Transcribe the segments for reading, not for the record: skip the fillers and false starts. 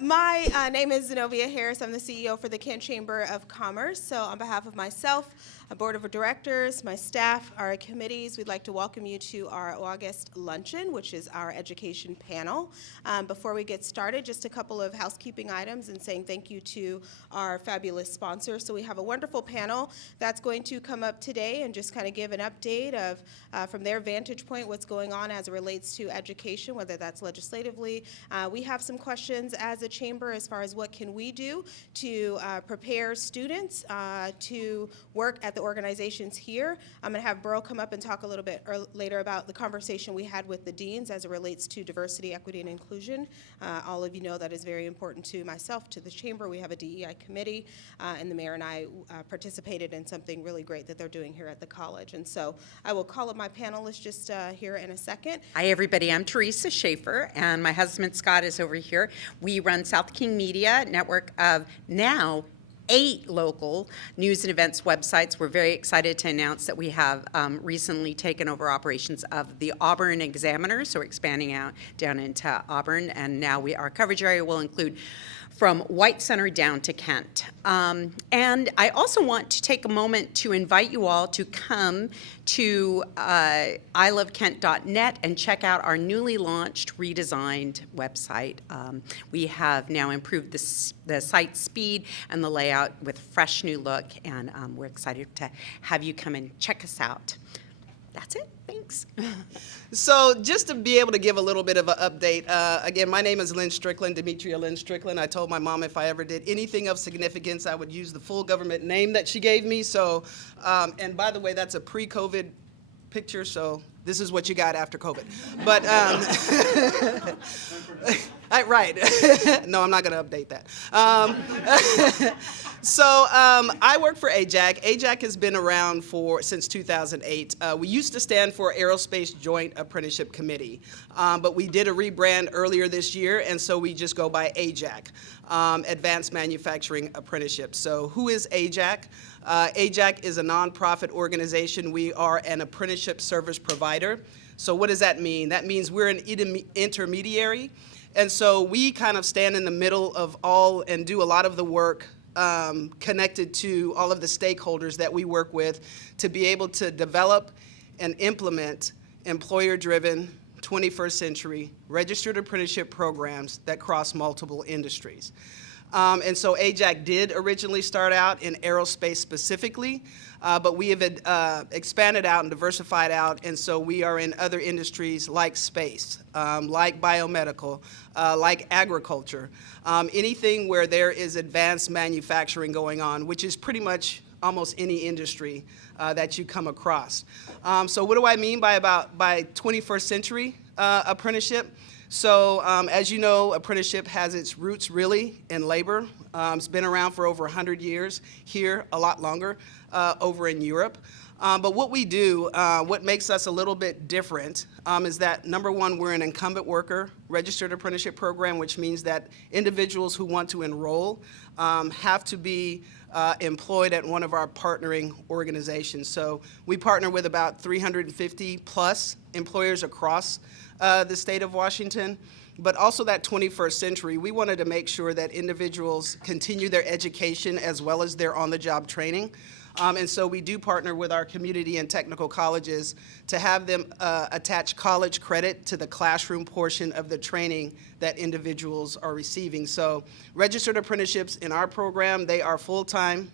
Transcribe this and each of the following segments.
My name is Zenobia Harris. I'm the CEO for the Kent Chamber of Commerce. So on behalf of myself, a board of directors, my staff, our committees, we'd like to welcome you to our August luncheon, which is our education panel. Before we get started, just a couple of housekeeping items and saying thank you to our fabulous sponsors. So we have a wonderful panel that's going to come up today and just kind of give an update of, from their vantage point, what's going on as it relates to education, whether that's legislatively. We have some questions as a chamber as far as what can we do to prepare students to work at the organizations here. I'm going to have Burl come up and talk a little bit later about the conversation we had with the deans as it relates to diversity, equity, and inclusion. All of you know that is very important to myself, to the chamber. We have a DEI committee, and the mayor and I participated in something really great that they're doing here at the college. And so I will call up my panelists just here in a second. Hi, everybody. I'm Teresa Schaefer, and my husband Scott is over here. We run South King Media, network of now 8 local news and events websites. We're very excited to announce that we have recently taken over operations of the Auburn Examiner, so we're expanding out down into Auburn, and now our coverage area will include from White Center down to Kent. And I also want to take a moment to invite you all to come to ilovekent.net and check out our newly launched, redesigned website. We have now improved the site speed and the layout with a fresh new look, and we're excited to have you come and check us out. That's it. Thanks. So just to be able to give a little bit of an update, again, my name is Lynn Strickland, Demetria Lynn Strickland. I told my mom if I ever did anything of significance, I would use the full government name that she gave me. So, and by the way, that's a pre-COVID picture, so this is what you got after COVID. But, right. No, I'm not going to update that. So I work for AJAC. AJAC has been around since 2008. We used to stand for Aerospace Joint Apprenticeship Committee, but we did a rebrand earlier this year, and so we just go by AJAC, Advanced Manufacturing Apprenticeship. So who is AJAC? AJAC is a nonprofit organization. We are an apprenticeship service provider. So what does that mean? That means we're an intermediary, and so we kind of stand in the middle of all and do a lot of the work connected to all of the stakeholders that we work with to be able to develop and implement employer-driven 21st century registered apprenticeship programs that cross multiple industries. And so AJAC did originally start out in aerospace specifically, but we have expanded out and diversified out, and so we are in other industries like space, like biomedical, like agriculture, anything where there is advanced manufacturing going on, which is pretty much almost any industry that you come across. So what do I mean by 21st century apprenticeship? So as you know, apprenticeship has its roots really in labor. It's been around for over 100 years, here a lot longer, over in Europe. But what we do, what makes us a little bit different is that, number one, we're an incumbent worker registered apprenticeship program, which means that individuals who want to enroll have to be employed at one of our partnering organizations. So we partner with about 350 plus employers across the state of Washington. But also that 21st century, we wanted to make sure that individuals continue their education as well as their on-the-job training. And so we do partner with our community and technical colleges to have them attach college credit to the classroom portion of the training that individuals are receiving. So registered apprenticeships in our program, they are full-time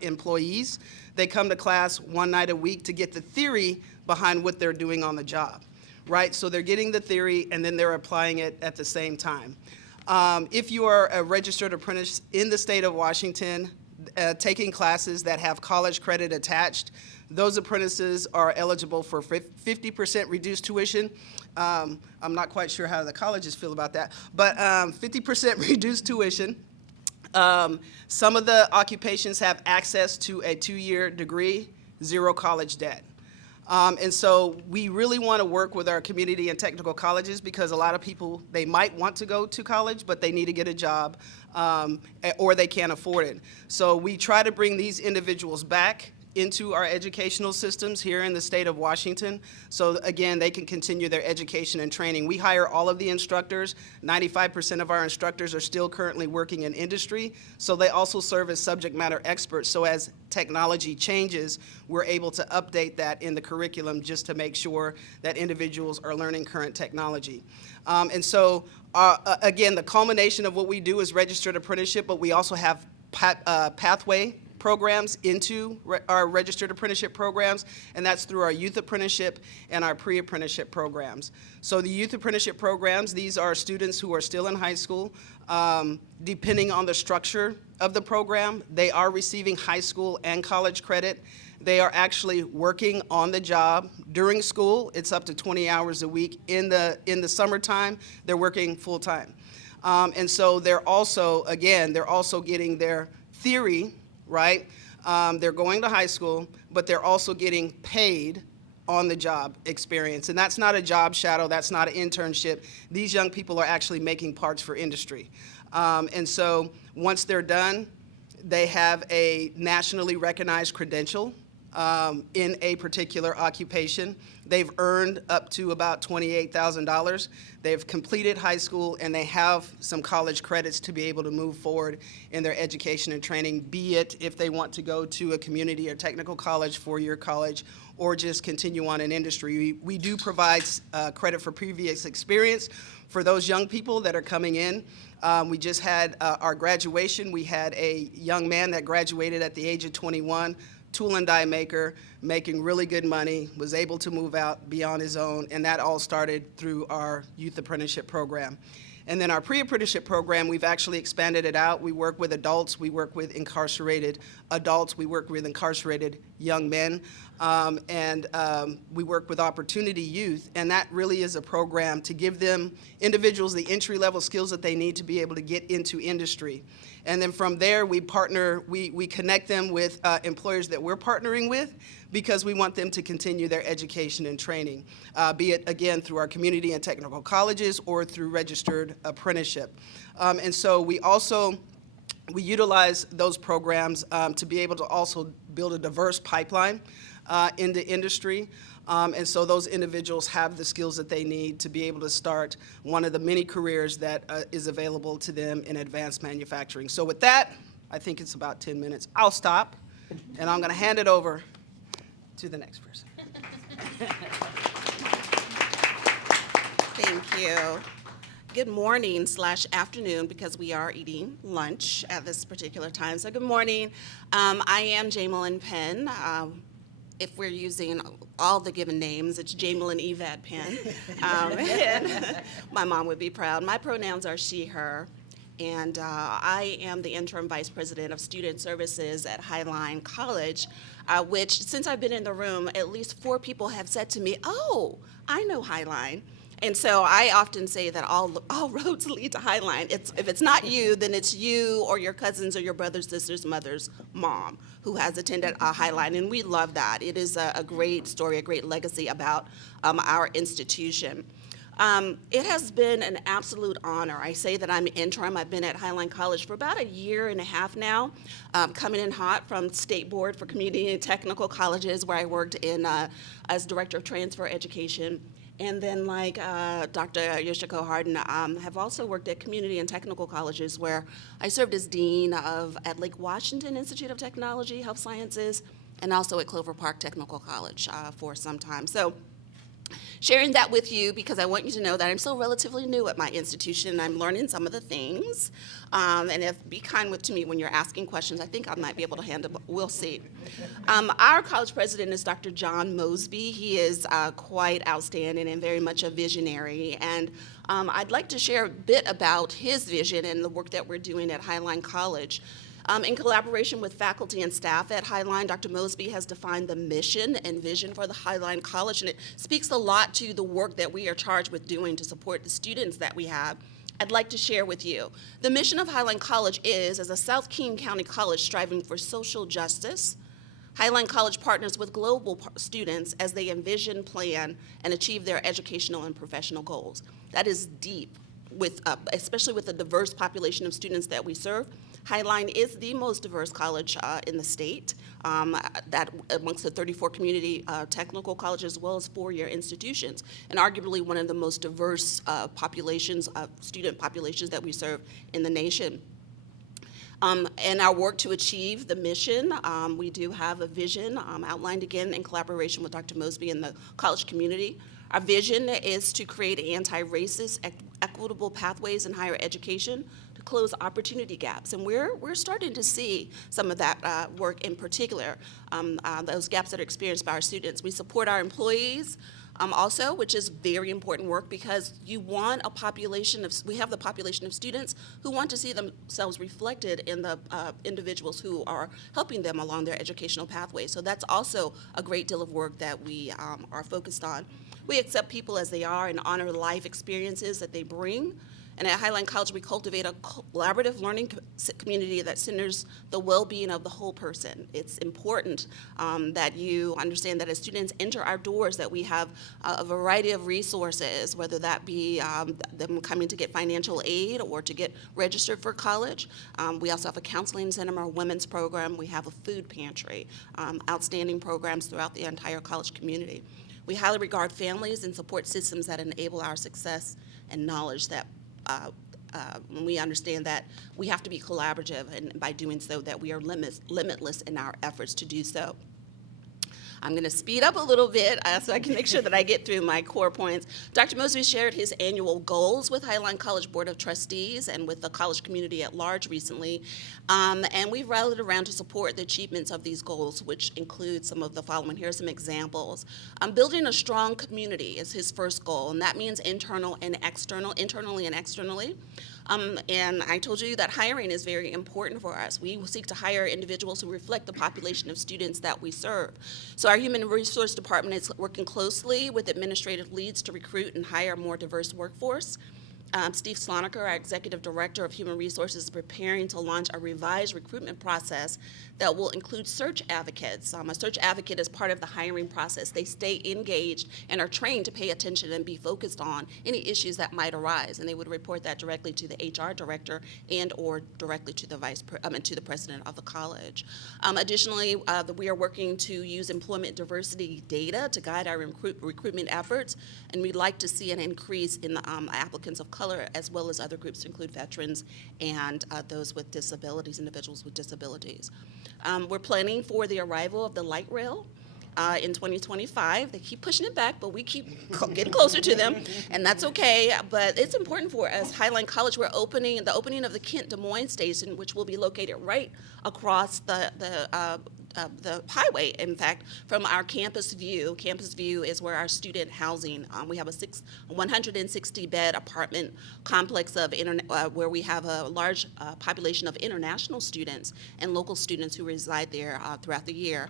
employees. They come to class one night a week to get the theory behind what they're doing on the job, right? So they're getting the theory and then they're applying it at the same time. If you are a registered apprentice in the state of Washington, taking classes that have college credit attached, those apprentices are eligible for 50% reduced tuition. I'm not quite sure how the colleges feel about that, but 50% reduced tuition. Some of the occupations have access to a 2-year degree, 0 college debt. And so we really want to work with our community and technical colleges because a lot of people, they might want to go to college, but they need to get a job or they can't afford it. So we try to bring these individuals back into our educational systems here in the state of Washington. So again, they can continue their education and training. We hire all of the instructors. 95% of our instructors are still currently working in industry, so they also serve as subject matter experts. So as technology changes, we're able to update that in the curriculum just to make sure that individuals are learning current technology. And so again, the culmination of what we do is registered apprenticeship, but we also have pathway programs into our registered apprenticeship programs, and that's through our youth apprenticeship and our pre-apprenticeship programs. So the youth apprenticeship programs, these are students who are still in high school. Depending on the structure of the program, they are receiving high school and college credit. They are actually working on the job during school. It's up to 20 hours a week. In the summertime, they're working full-time. And so they're also getting their theory, right? They're going to high school, but they're also getting paid on the job experience. And that's not a job shadow, that's not an internship. These young people are actually making parts for industry. And so once they're done, they have a nationally recognized credential in a particular occupation. They've earned up to about $28,000. They've completed high school, and they have some college credits to be able to move forward in their education and training, be it if they want to go to a community or technical college, four-year college, or just continue on in industry. We do provide credit for previous experience for those young people that are coming in. We just had our graduation. We had a young man that graduated at the age of 21, tool and die maker, making really good money, was able to move out, be on his own, and that all started through our youth apprenticeship program. And then our pre-apprenticeship program, we've actually expanded it out. We work with adults, we work with incarcerated adults, we work with incarcerated young men, and we work with opportunity youth, and that really is a program to give them, individuals, the entry-level skills that they need to be able to get into industry. And then from there, we connect them with employers that we're partnering with, because we want them to continue their education and training, be it, again, through our community and technical colleges or through registered apprenticeship. And so we utilize those programs to be able to also build a diverse pipeline into industry. And so those individuals have the skills that they need to be able to start one of the many careers that is available to them in advanced manufacturing. So with that, I think it's about 10 minutes. I'll stop, and I'm going to hand it over to the next person. Thank you. Good morning / afternoon, because we are eating lunch at this particular time. So good morning. I am Jamilyn Penn. If we're using all the given names, it's Jamilyn Yvette Penn. And my mom would be proud. My pronouns are she, her. And I am the interim vice president of student services at Highline College, which, since I've been in the room, at least 4 people have said to me, "Oh, I know Highline." And so I often say that all roads lead to Highline. If it's not you, then it's you or your cousins or your brother's, sister's, mother's mom who has attended Highline, and we love that. It is a great story, a great legacy about our institution. It has been an absolute honor. I say that I'm interim. I've been at Highline College for about 1.5 years now, coming in hot from State Board for Community and Technical Colleges, where I worked in as Director of Transfer Education. And then, like Dr. Yoshiko Harden, have also worked at community and technical colleges, where I served as dean at Lake Washington Institute of Technology, Health Sciences, and also at Clover Park Technical College for some time. So sharing that with you, because I want you to know that I'm still relatively new at my institution, and I'm learning some of the things. And be kind to me when you're asking questions. I think I might be able to handle, but we'll see. Our college president is Dr. John Mosby. He is quite outstanding and very much a visionary. And I'd like to share a bit about his vision and the work that we're doing at Highline College. In collaboration with faculty and staff at Highline, Dr. Mosby has defined the mission and vision for the Highline College, and it speaks a lot to the work that we are charged with doing to support the students that we have. I'd like to share with you. The mission of Highline College is, as a South King County college striving for social justice, Highline College partners with global students as they envision, plan, and achieve their educational and professional goals. That is deep, especially with the diverse population of students that we serve. Highline is the most diverse college in the state, that amongst the 34 community technical colleges, as well as four-year institutions, and arguably one of the most diverse student populations that we serve in the nation. In our work to achieve the mission, we do have a vision outlined again in collaboration with Dr. Mosby and the college community. Our vision is to create anti-racist, equitable pathways in higher education to close opportunity gaps. And we're starting to see some of that work in particular, those gaps that are experienced by our students. We support our employees, also, which is very important work because you want we have the population of students who want to see themselves reflected in the individuals who are helping them along their educational pathway. So that's also a great deal of work that we are focused on. We accept people as they are and honor the life experiences that they bring. And at Highline College, we cultivate a collaborative learning community that centers the well-being of the whole person. It's important that you understand that as students enter our doors that we have a variety of resources, whether that be them coming to get financial aid or to get registered for college. We also have a counseling center, our women's program. We have a food pantry, outstanding programs throughout the entire college community. We highly regard families and support systems that enable our success and knowledge that we understand that we have to be collaborative, and by doing so that we are limitless in our efforts to do so. I'm going to speed up a little bit so I can make sure that I get through my core points. Dr. Mosby shared his annual goals with Highline College Board of Trustees and with the college community at large recently, and we've rallied around to support the achievements of these goals, which include some of the following. Here are some examples. Building a strong community is his first goal, and that means internally and externally. And I told you that hiring is very important for us. We seek to hire individuals who reflect the population of students that we serve. So our Human Resource Department is working closely with administrative leads to recruit and hire a more diverse workforce. Steve Sloniker, our Executive Director of Human Resources, is preparing to launch a revised recruitment process that will include search advocates. A search advocate is part of the hiring process. They stay engaged and are trained to pay attention and be focused on any issues that might arise, and they would report that directly to the HR director and or directly to the to the president of the college. Additionally, we are working to use employment diversity data to guide our recruitment efforts, and we'd like to see an increase in the applicants of color, as well as other groups to include veterans and those with disabilities, individuals with disabilities. We're planning for the arrival of the light rail in 2025. They keep pushing it back, but we keep getting closer to them, and that's okay. But it's important for us. Highline College, we're opening the of the Kent Des Moines station, which will be located right across the highway, in fact, from our campus view. Campus view is where our student housing, we have a 160-bed apartment complex where we have a large population of international students and local students who reside there throughout the year.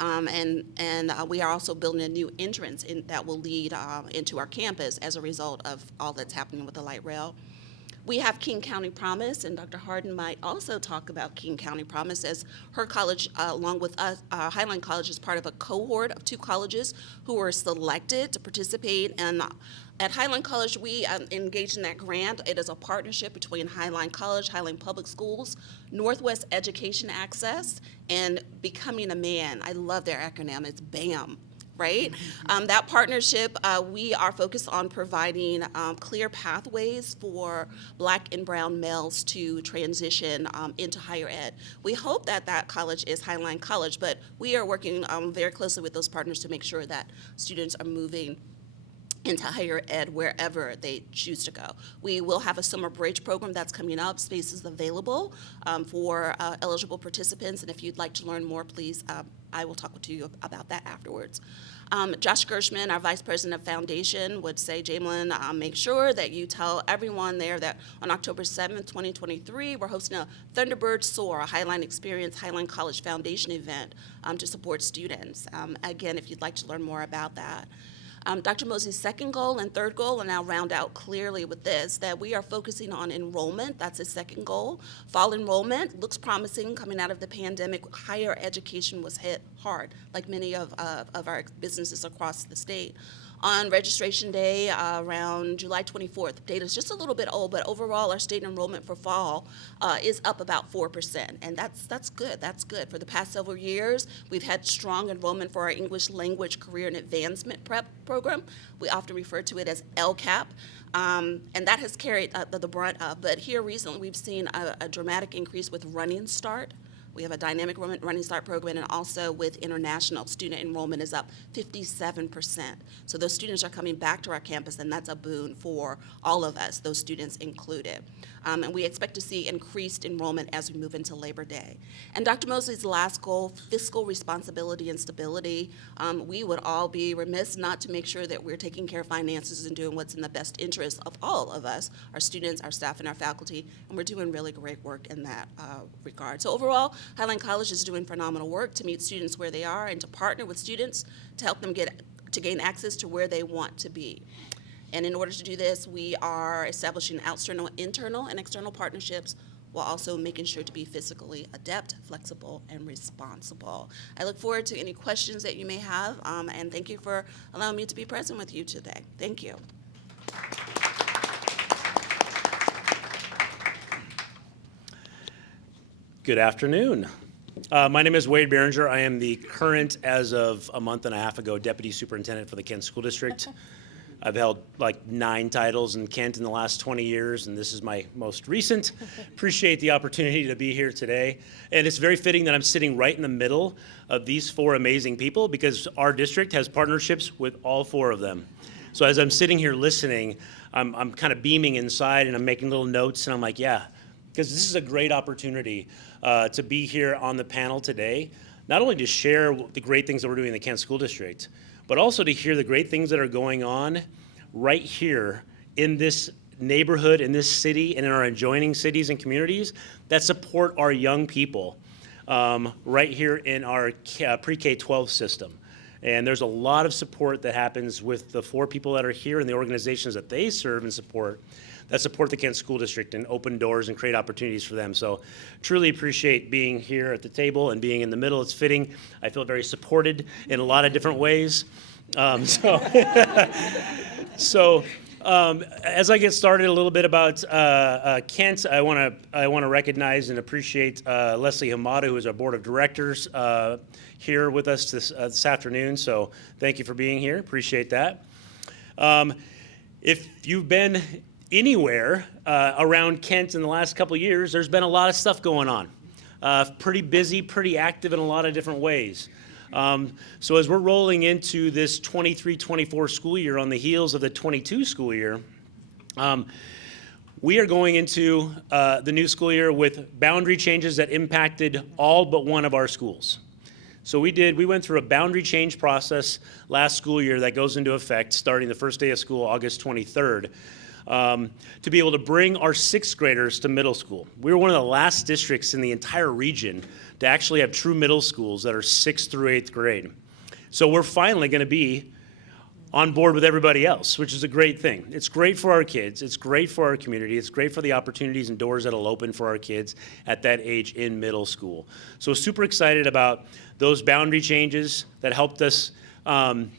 We are also building a new entrance that will lead into our campus as a result of all that's happening with the light rail. We have King County Promise, and Dr. Harden might also talk about King County Promise, as her college, along with us, Highline College, is part of a cohort of 2 colleges who were selected to participate. And at Highline College, we engaged in that grant. It is a partnership between Highline College, Highline Public Schools, Northwest Education Access, and Becoming a Man. I love their acronym. It's BAM. Right? That partnership, we are focused on providing clear pathways for Black and brown males to transition into higher ed. We hope that that college is Highline College, but we are working very closely with those partners to make sure that students are moving into higher ed wherever they choose to go. We will have a summer bridge program that's coming up. Space is available for eligible participants, and if you'd like to learn more, please, I will talk to you about that afterwards. Josh Gershman, our Vice President of Foundation, would say, Jamilyn, make sure that you tell everyone there that on October 7th, 2023, we're hosting a Thunderbird Soar, a Highline Experience Highline College Foundation event to support students. Again, if you'd like to learn more about that. Dr. Mosey's second goal and third goal, and I'll round out clearly with this, that we are focusing on enrollment. That's his second goal. Fall enrollment looks promising coming out of the pandemic. Higher education was hit hard, like many of our businesses across the state. on registration day around July 24th. Data is just a little bit old, but overall our state enrollment for fall is up about 4%, and that's good. That's good. For the past several years, we've had strong enrollment for our English Language Career and Advancement Prep program. We often refer to it as LCAP. And that has carried the brunt of. But here recently, we've seen a dramatic increase with Running Start. We have a dynamic Running Start program, and also with international student enrollment is up 57%. So those students are coming back to our campus, and that's a boon for all of us, those students included. And we expect to see increased enrollment as we move into Labor Day. And Dr. Mosley's last goal, fiscal responsibility and stability, we would all be remiss not to make sure that we're taking care of finances and doing what's in the best interest of all of us, our students, our staff, and our faculty, and we're doing really great work in that regard. So overall, Highline College is doing phenomenal work to meet students where they are and to partner with students to help them gain access to where they want to be. And in order to do this, we are establishing internal and external partnerships while also making sure to be fiscally adept, flexible, and responsible. I look forward to any questions that you may have, and thank you for allowing me to be present with you today. Thank you. Good afternoon. My name is Wade Behringer. I am the current, as of a month and a half ago, Deputy Superintendent for the Kent School District. I've held like 9 titles in Kent in the last 20 years, and this is my most recent. Appreciate the opportunity to be here today. And it's very fitting that I'm sitting right in the middle of these 4 amazing people, because our district has partnerships with all 4 of them. So as I'm sitting here listening, I'm kind of beaming inside, and I'm making little notes, and I'm like, yeah, because this is a great opportunity to be here on the panel today, not only to share the great things that we're doing in the Kent School District, but also to hear the great things that are going on right here in this neighborhood, in this city, and in our adjoining cities and communities that support our young people right here in our pre-K-12 system. And there's a lot of support that happens with the 4 people that are here and the organizations that they serve and support that support the Kent School District and open doors and create opportunities for them. So truly appreciate being here at the table and being in the middle. It's fitting. I feel very supported in a lot of different ways. As I get started a little bit about Kent, I want to recognize and appreciate Leslie Hamada, who is our board of directors here with us this afternoon. So thank you for being here. Appreciate that. If you've been anywhere around Kent in the last couple of years, there's been a lot of stuff going on. Pretty busy, pretty active in a lot of different ways. So as we're rolling into this 23-24 school year on the heels of the 22 school year, we are going into the new school year with boundary changes that impacted all but one of our schools. So we went through a boundary change process last school year that goes into effect starting the first day of school, August 23rd. To be able to bring our 6th graders to middle school. We were one of the last districts in the entire region to actually have true middle schools that are 6th through 8th grade. So we're finally going to be on board with everybody else, which is a great thing. It's great for our kids. It's great for our community. It's great for the opportunities and doors that'll open for our kids at that age in middle school. So super excited about those boundary changes that helped us kind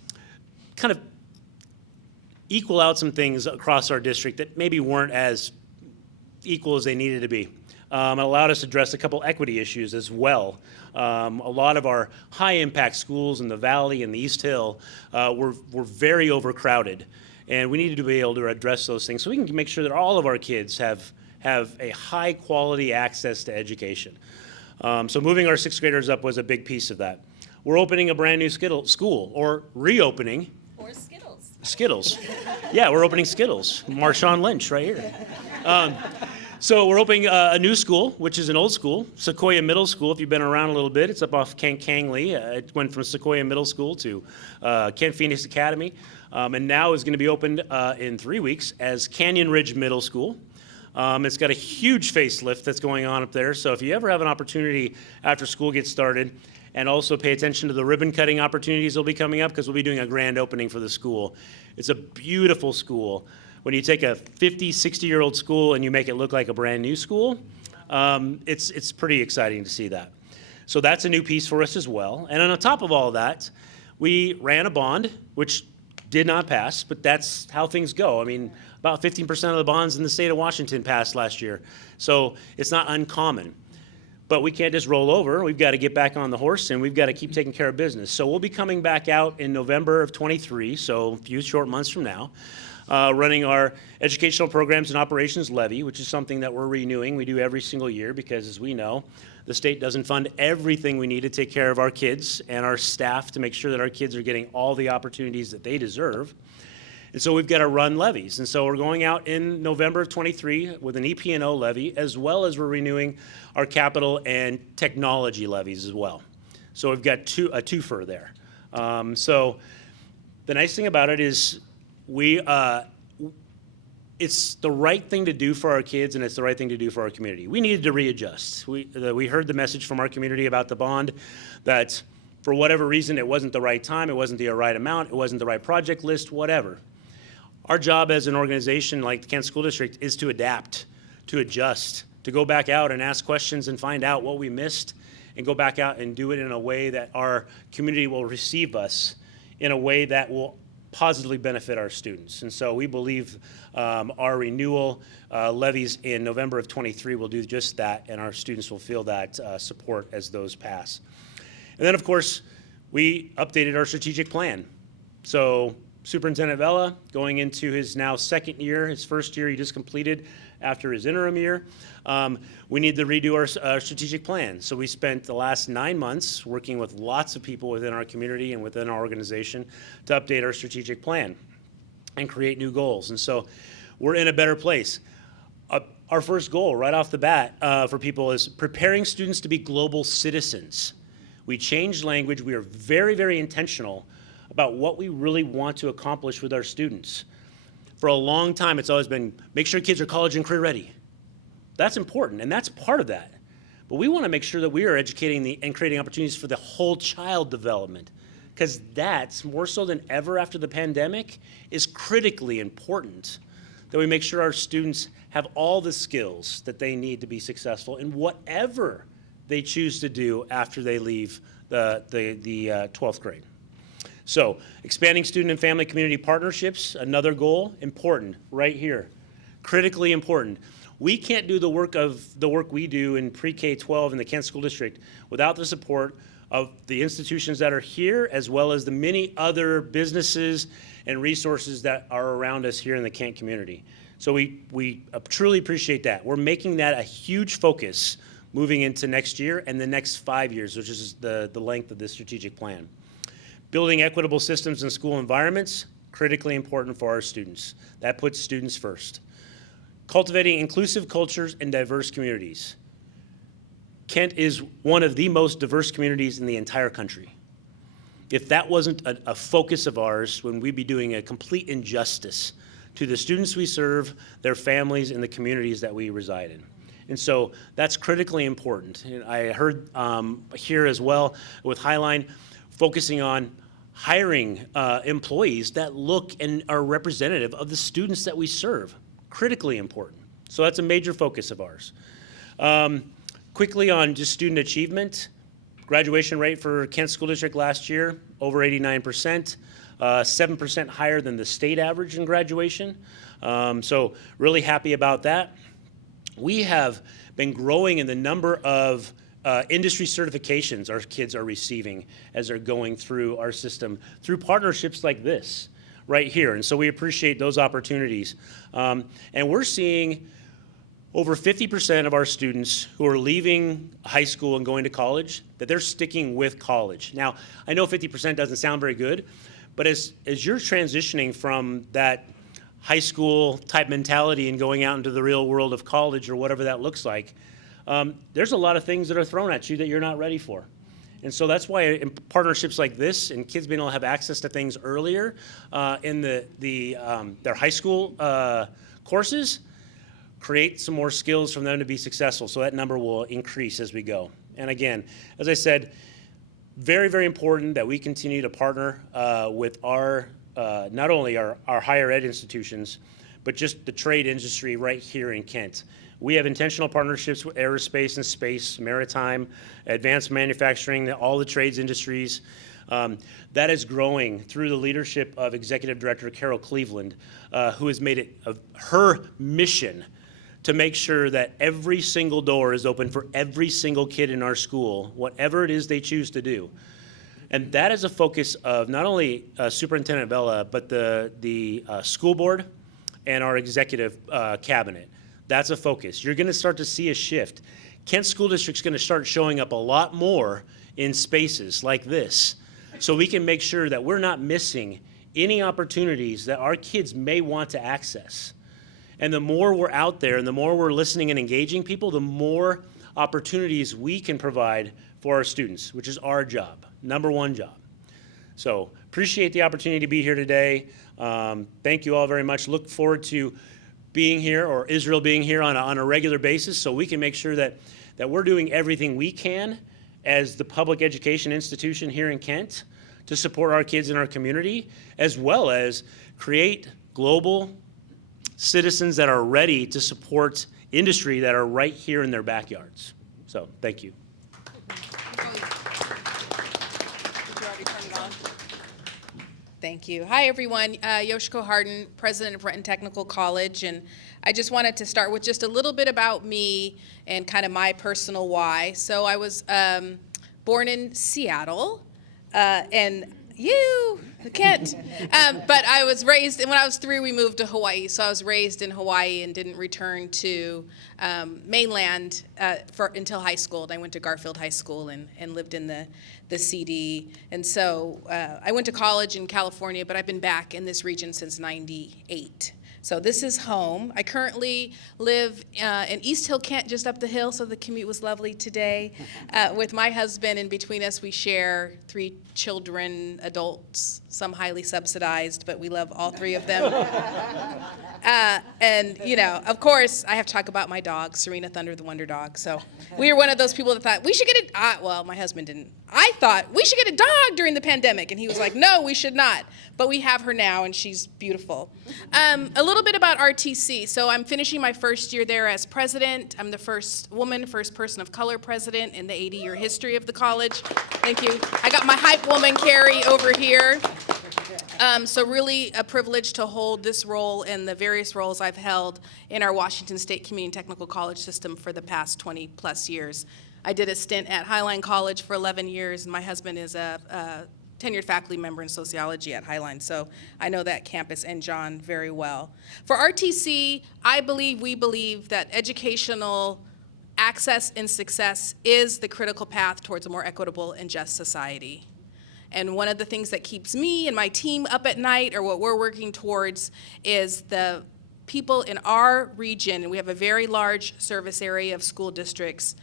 of equal out some things across our district that maybe weren't as equal as they needed to be. It allowed us to address a couple equity issues as well. A lot of our high-impact schools in the Valley and the East Hill were very overcrowded, and we needed to be able to address those things so we can make sure that all of our kids have a high-quality access to education. So moving our 6th graders up was a big piece of that. We're opening a brand new school, or reopening. Or Skittles. Skittles. Yeah, we're opening Skittles. Marshawn Lynch right here. So we're opening a new school, which is an old school, Sequoia Middle School. If you've been around a little bit, it's up off Kent Kangley. It went from Sequoia Middle School to Kent Phoenix Academy, and now is going to be opened in 3 weeks as Canyon Ridge Middle School. It's got a huge facelift that's going on up there, so if you ever have an opportunity after school gets started, and also pay attention to the ribbon cutting opportunities that will be coming up, because we'll be doing a grand opening for the school. It's a beautiful school. When you take a 50, 60-year-old school and you make it look like a brand new school, it's pretty exciting to see that. So that's a new piece for us as well. And on top of all that, we ran a bond, which did not pass, but that's how things go. I mean, about 15% of the bonds in the state of Washington passed last year. So it's not uncommon. But we can't just roll over. We've got to get back on the horse, and we've got to keep taking care of business. So we'll be coming back out in November of 23, so a few short months from now, running our Educational Programs and Operations Levy, which is something that we're renewing. We do every single year because, as we know, the state doesn't fund everything we need to take care of our kids and our staff to make sure that our kids are getting all the opportunities that they deserve. And so we've got to run levies. And so we're going out in November of 23 with an EP&O levy, as well as we're renewing our capital and technology levies as well. So we've got a twofer there. So the nice thing about it is it's the right thing to do for our kids, and it's the right thing to do for our community. We needed to readjust. We heard the message from our community about the bond that for whatever reason, it wasn't the right time, it wasn't the right amount, it wasn't the right project list, whatever. Our job as an organization like the Kent School District is to adapt, to adjust, to go back out and ask questions and find out what we missed, and go back out and do it in a way that our community will receive us in a way that will positively benefit our students. And so we believe our renewal levies in November of 23 will do just that, and our students will feel that support as those pass. And then, of course, we updated our strategic plan. So Superintendent Vela, going into his now second year, his first year he just completed after his interim year, we need to redo our strategic plan. So we spent the last 9 months working with lots of people within our community and within our organization to update our strategic plan and create new goals. And so we're in a better place. Our first goal right off the bat for people is preparing students to be global citizens. We changed language. We are very, very intentional about what we really want to accomplish with our students. For a long time, it's always been, make sure kids are college and career ready. That's important, and that's part of that. But we want to make sure that we are educating and creating opportunities for the whole child development, because that's, more so than ever after the pandemic, is critically important, that we make sure our students have all the skills that they need to be successful in whatever they choose to do after they leave the 12th grade. So expanding student and family community partnerships, another goal, important, right here, critically important. We can't do the work we do in pre-K-12 in the Kent School District without the support of the institutions that are here, as well as the many other businesses and resources that are around us here in the Kent community. So we truly appreciate that. We're making that a huge focus moving into next year and the next 5 years, which is the length of this strategic plan. Building equitable systems in school environments, critically important for our students. That puts students first. Cultivating inclusive cultures and diverse communities. Kent is one of the most diverse communities in the entire country. If that wasn't a focus of ours, when we'd be doing a complete injustice to the students we serve, their families, and the communities that we reside in. And so that's critically important. And I heard here as well with Highline, focusing on hiring employees that look and are representative of the students that we serve. Critically important. So that's a major focus of ours. Quickly on just student achievement, graduation rate for Kent School District last year, over 89%, 7% higher than the state average in graduation. So really happy about that. We have been growing in the number of industry certifications our kids are receiving as they're going through our system through partnerships like this right here. And so we appreciate those opportunities. And we're seeing over 50% of our students who are leaving high school and going to college, that they're sticking with college. Now, I know 50% doesn't sound very good, but as you're transitioning from that high school type mentality and going out into the real world of college or whatever that looks like, there's a lot of things that are thrown at you that you're not ready for. And so that's why in partnerships like this and kids being able to have access to things earlier in their high school courses, create some more skills for them to be successful. So that number will increase as we go. And again, as I said, very, very important that we continue to partner with our, not only our higher ed institutions, but just the trade industry right here in Kent. We have intentional partnerships with aerospace and space, maritime, advanced manufacturing, all the trades industries. That is growing through the leadership of Executive Director Carol Cleveland, who has made it her mission to make sure that every single door is open for every single kid in our school, whatever it is they choose to do. And that is a focus of not only Superintendent Vela, but the school board and our executive cabinet. That's a focus. You're going to start to see a shift. Kent School District's going to start showing up a lot more in spaces like this, so we can make sure that we're not missing any opportunities that our kids may want to access. And the more we're out there and the more we're listening and engaging people, the more opportunities we can provide for our students, which is our job, number one job. So appreciate the opportunity to be here today. Thank you all very much. Look forward to being here, or Israel being here on a regular basis, so we can make sure that we're doing everything we can as the public education institution here in Kent to support our kids in our community, as well as create global citizens that are ready to support industry that are right here in their backyards. So, thank you. Thank you. Hi, everyone. Yoshiko Harden, president of Renton Technical College, and I just wanted to start with just a little bit about me and kind of my personal why. So I was born in Seattle, and you can't. But I was raised, and when I was 3, we moved to Hawaii. So I was raised in Hawaii and didn't return to mainland until high school. And I went to Garfield High School and lived in the CD. And so I went to college in California, but I've been back in this region since '98. So this is home. I currently live in East Hill, Kent, just up the hill, so the commute was lovely today. With my husband, and between us we share 3 children, adults, some highly subsidized, but we love all 3 of them. And, you know, of course, I have to talk about my dog, Serena Thunder, the Wonder Dog. So we were one of those people that thought, we should get well, my husband didn't. I thought, we should get a dog during the pandemic. And he was like, no, we should not. But we have her now, and she's beautiful. A little bit about RTC. So I'm finishing my first year there as president. I'm the first woman, first person of color president in the 80-year history of the college. Thank you. I got my hype woman, Carrie, over here. So really a privilege to hold this role and the various roles I've held in our Washington State Community and Technical College system for the past 20 plus years. I did a stint at Highline College for 11 years, and my husband is a tenured faculty member in sociology at Highline, so I know that campus and John very well. For RTC, we believe that educational access and success is the critical path towards a more equitable and just society. And one of the things that keeps me and my team up at night, or what we're working towards, is the people in our region, and we have a very large service area of school districts.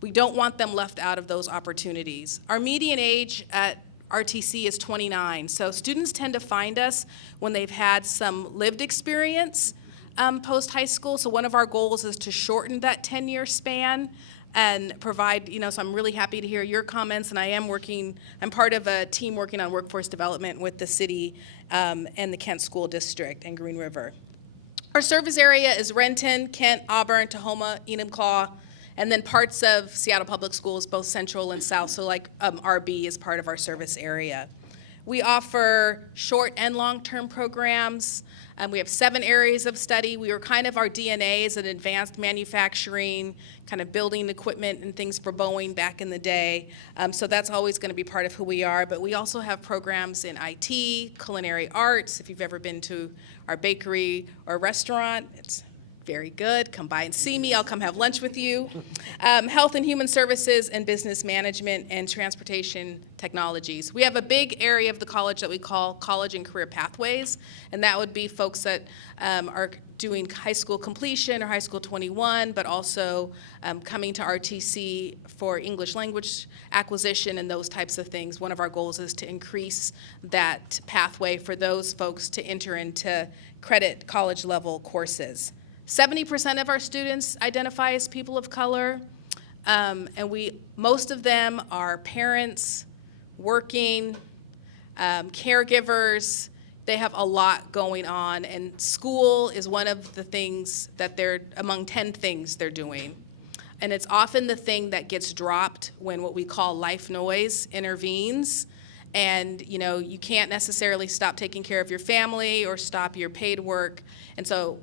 We don't want them left out of those opportunities. Our median age at RTC is 29, so students tend to find us when they've had some lived experience post-high school. So one of our goals is to shorten that 10-year span and provide, so I'm really happy to hear your comments, and I'm part of a team working on workforce development with the city and the Kent School District and Green River. Our service area is Renton, Kent, Auburn, Tahoma, Enumclaw, and then parts of Seattle Public Schools, both central and south, so like RB is part of our service area. We offer short and long-term programs. We have 7 areas of study. Our DNA is an advanced manufacturing, kind of building equipment and things for Boeing back in the day. So that's always going to be part of who we are. But we also have programs in IT, culinary arts. If you've ever been to our bakery or restaurant, it's very good. Come by and see me. I'll come have lunch with you. Health and human services and business management and transportation technologies. We have a big area of the college that we call college and career pathways, and that would be folks that are doing high school completion or high school 21, but also coming to RTC for English language acquisition and those types of things. One of our goals is to increase that pathway for those folks to enter into credit college level courses. 70% of our students identify as people of color, and most of them are parents, working, caregivers. They have a lot going on, and school is one of the things that among 10 things they're doing. And it's often the thing that gets dropped when what we call life noise intervenes, And, you know, you can't necessarily stop taking care of your family or stop your paid work. And so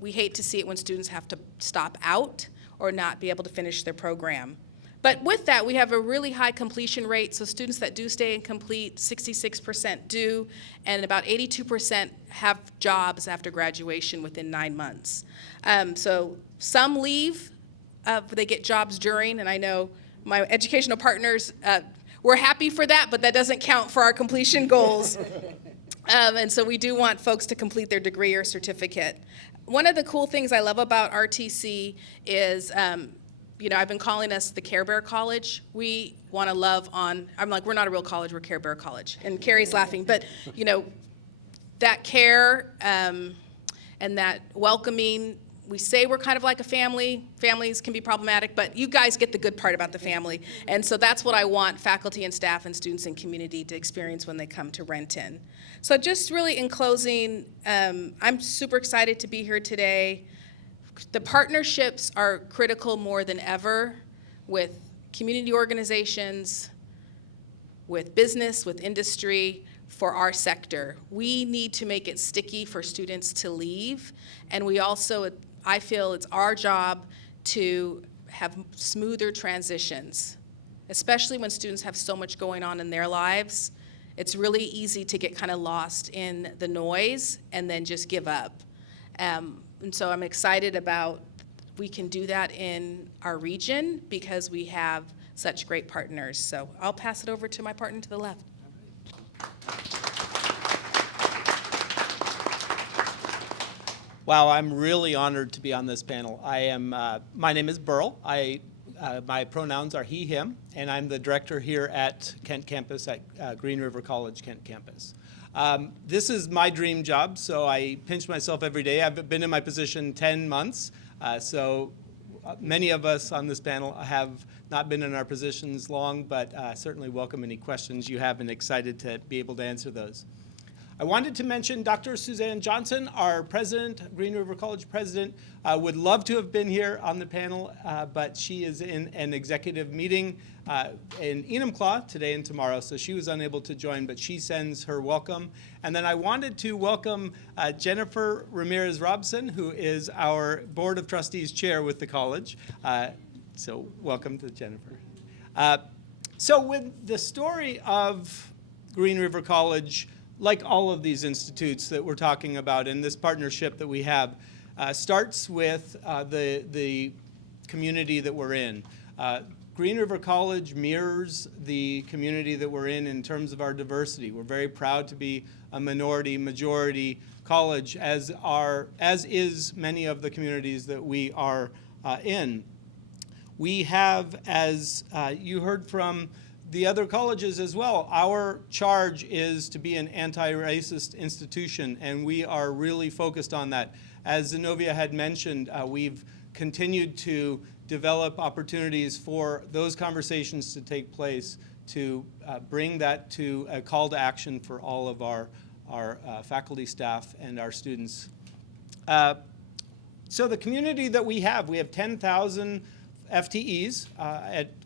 we hate to see it when students have to stop out or not be able to finish their program. But with that, we have a really high completion rate. So students that do stay and complete, 66% do, and about 82% have jobs after graduation within 9 months. So some leave, they get jobs during, and I know my educational partners, we're happy for that, but that doesn't count for our completion goals. And so we do want folks to complete their degree or certificate. One of the cool things I love about RTC is, you know, I've been calling us the Care Bear College. We want to love on, I'm like, we're not a real college, we're Care Bear College. And Carrie's laughing, but, you know, that care and that welcoming, we say we're kind of like a family. Families can be problematic, but you guys get the good part about the family. And so that's what I want faculty and staff and students and community to experience when they come to Renton. So just really in closing, I'm super excited to be here today. The partnerships are critical more than ever with community organizations, with business, with industry, for our sector. We need to make it sticky for students to leave, and we also, I feel it's our job to have smoother transitions, especially when students have so much going on in their lives. It's really easy to get kind of lost in the noise and then just give up. And so I'm excited about we can do that in our region because we have such great partners. So I'll pass it over to my partner to the left. Wow, I'm really honored to be on this panel. My name is Burl. My pronouns are he, him, and I'm the director here at Kent Campus at Green River College, Kent Campus. This is my dream job, so I pinch myself every day. I've been in my position 10 months, so many of us on this panel have not been in our positions long, but certainly welcome any questions you have and excited to be able to answer those. I wanted to mention Dr. Suzanne Johnson, our president, Green River College president, would love to have been here on the panel, but she is in an executive meeting in Enumclaw today and tomorrow, so she was unable to join, but she sends her welcome. And then I wanted to welcome Jennifer Ramirez-Robson, who is our Board of Trustees chair with the college. So welcome to Jennifer. So with the story of Green River College, like all of these institutes that we're talking about in this partnership that we have, starts with the community that we're in. Green River College mirrors the community that we're in terms of our diversity. We're very proud to be a minority-majority college, as is many of the communities that we are in. We have, as you heard from the other colleges as well, our charge is to be an anti-racist institution, and we are really focused on that. As Zenobia had mentioned, we've continued to develop opportunities for those conversations to take place, to bring that to a call to action for all of our faculty, staff, and our students. So the community that we have 10,000 FTEs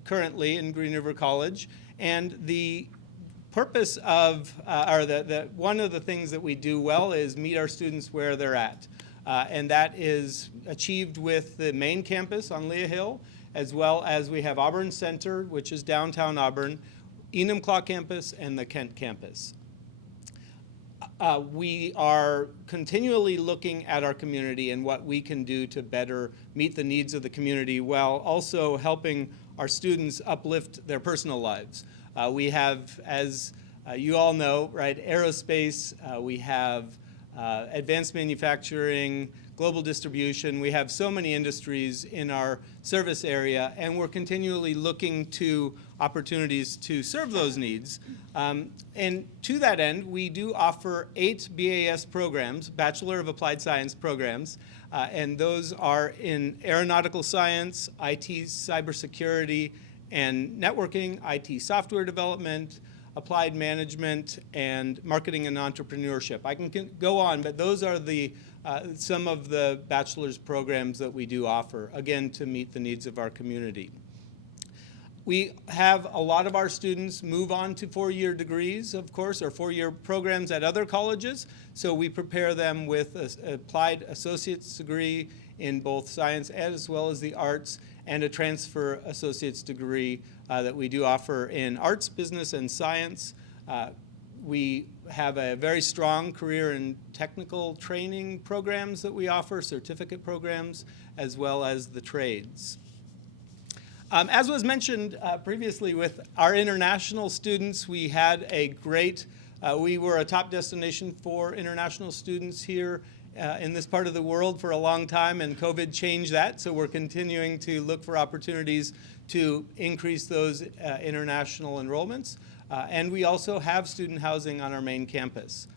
currently in Green River College, and the purpose of, one of the things that we do well is meet our students where they're at. And that is achieved with the main campus on Leah Hill, as well as we have Auburn Center, which is downtown Auburn, Enumclaw campus, and the Kent campus. We are continually looking at our community and what we can do to better meet the needs of the community while also helping our students uplift their personal lives. We have, as you all know, right, aerospace, we have advanced manufacturing, global distribution. We have so many industries in our service area, and we're continually looking to opportunities to serve those needs. And to that end, we do offer 8 BAS programs, Bachelor of Applied Science programs, and those are in aeronautical science, IT cybersecurity and networking, IT software development, applied management, and marketing and entrepreneurship. I can go on, but those are the some of the bachelor's programs that we do offer, again, to meet the needs of our community. We have a lot of our students move on to four-year degrees, of course, or four-year programs at other colleges. So we prepare them with an applied associate's degree in both science as well as the arts, and a transfer associate's degree that we do offer in arts, business, and science. We have a very strong career and technical training programs that we offer, certificate programs, as well as the trades. As was mentioned previously with our international students, we had a great, we were a top destination for international students here in this part of the world for a long time, and COVID changed that, so we're continuing to look for opportunities to increase those international enrollments. And we also have student housing on our main campus.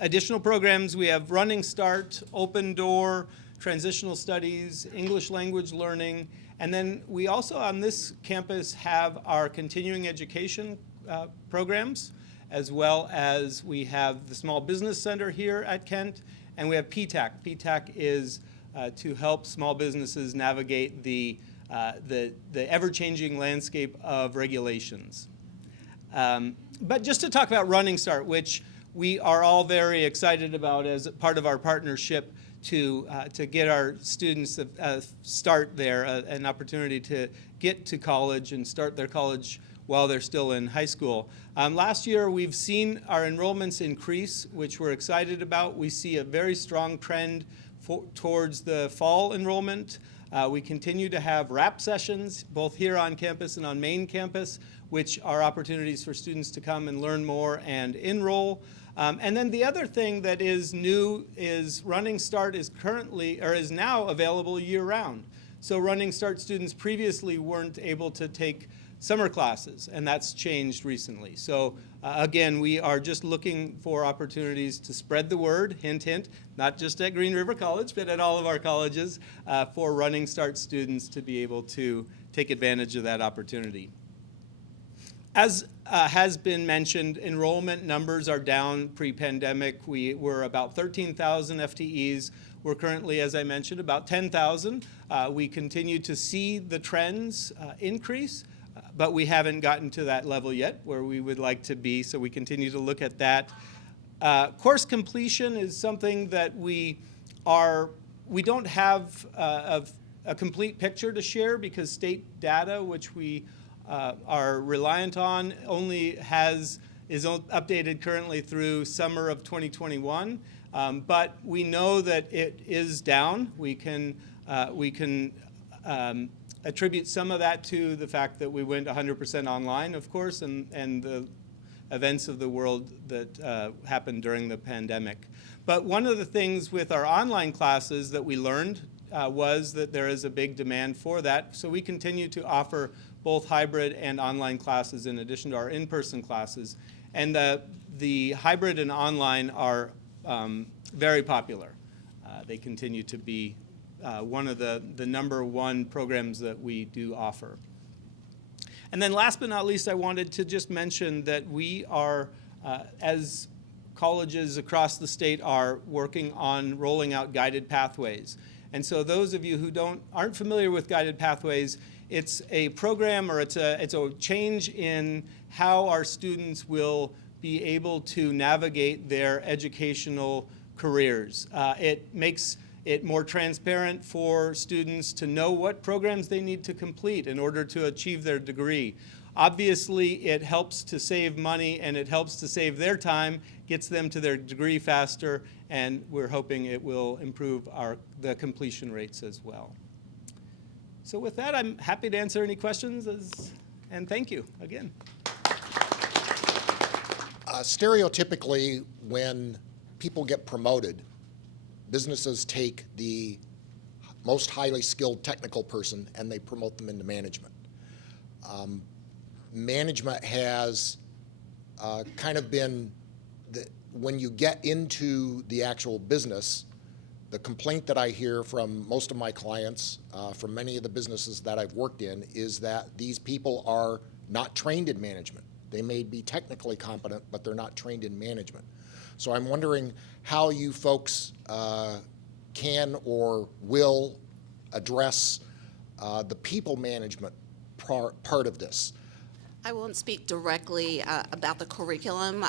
Additional programs, we have Running Start, Open Door, Transitional Studies, English Language Learning, and then we also on this campus have our continuing education programs, as well as we have the Small Business Center here at Kent, and we have PTAC. PTAC is to help small businesses navigate the ever-changing landscape of regulations. But just to talk about Running Start, which we are all very excited about as part of our partnership to get our students start there, an opportunity to get to college and start their college while they're still in high school. Last year, we've seen our enrollments increase, which we're excited about. We see a very strong trend towards the fall enrollment. We continue to have RAP sessions, both here on campus and on main campus, which are opportunities for students to come and learn more and enroll. And then the other thing that is new is Running Start is currently, or is now available year-round. So Running Start students previously weren't able to take summer classes, and that's changed recently. So again, we are just looking for opportunities to spread the word, hint, hint, not just at Green River College, but at all of our colleges, for Running Start students to be able to take advantage of that opportunity. As has been mentioned, enrollment numbers are down pre-pandemic. We were about 13,000 FTEs. We're currently, as I mentioned, about 10,000. We continue to see the trends increase, but we haven't gotten to that level yet where we would like to be, so we continue to look at that. Course completion is something that we don't have a complete picture to share because state data, which we are reliant on, only is updated currently through summer of 2021, but we know that it is down. We can attribute some of that to the fact that we went 100% online, of course, and the events of the world that happened during the pandemic. But one of the things with our online classes that we learned was that there is a big demand for that, so we continue to offer both hybrid and online classes in addition to our in-person classes. And the hybrid and online are very popular. They continue to be one of the number one programs that we do offer. And then last but not least, I wanted to just mention that we are, as colleges across the state are working on rolling out guided pathways. And so those of you who aren't familiar with guided pathways, it's a program or it's a change in how our students will be able to navigate their educational careers. It makes it more transparent for students to know what programs they need to complete in order to achieve their degree. Obviously, it helps to save money and it helps to save their time, gets them to their degree faster, and we're hoping it will improve the completion rates as well. So with that, I'm happy to answer any questions, and thank you again. Stereotypically, when people get promoted, businesses take the most highly skilled technical person and they promote them into management. Management has kind of been, when you get into the actual business, the complaint that I hear from most of my clients, from many of the businesses that I've worked in, is that these people are not trained in management. They may be technically competent, but they're not trained in management. So I'm wondering how you folks can or will address the people management part of this? I won't speak directly about the curriculum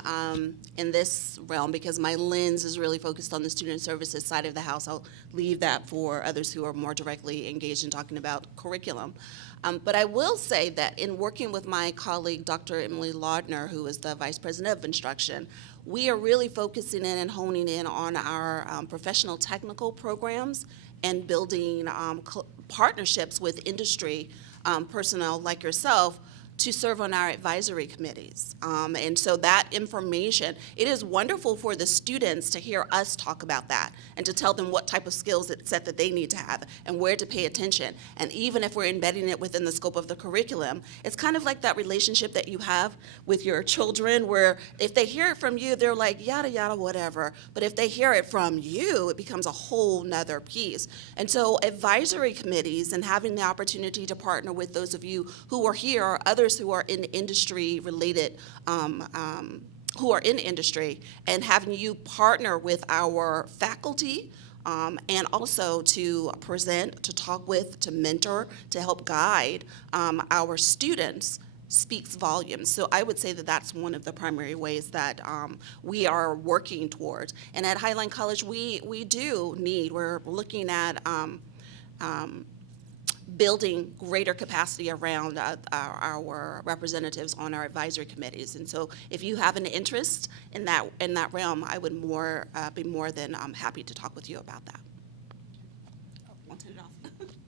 in this realm because my lens is really focused on the student services side of the house. I'll leave that for others who are more directly engaged in talking about curriculum. But I will say that in working with my colleague, Dr. Emily Laudner, who is the Vice President of Instruction, we are really focusing in and honing in on our professional technical programs and building partnerships with industry personnel like yourself to serve on our advisory committees. And so that information, it is wonderful for the students to hear us talk about that and to tell them what type of skills set that they need to have and where to pay attention. And even if we're embedding it within the scope of the curriculum, it's kind of like that relationship that you have with your children where if they hear it from you, they're like, yada, yada, whatever. But if they hear it from you, it becomes a whole nother piece. And so advisory committees and having the opportunity to partner with those of you who are here or others who are in industry related, who are in industry, and having you partner with our faculty and also to present, to talk with, to mentor, to help guide our students speaks volumes. So I would say that that's one of the primary ways that we are working towards. And at Highline College, we're looking at building greater capacity around our representatives on our advisory committees. And so if you have an interest in that realm, I would be more than happy to talk with you about that. Want to turn it off?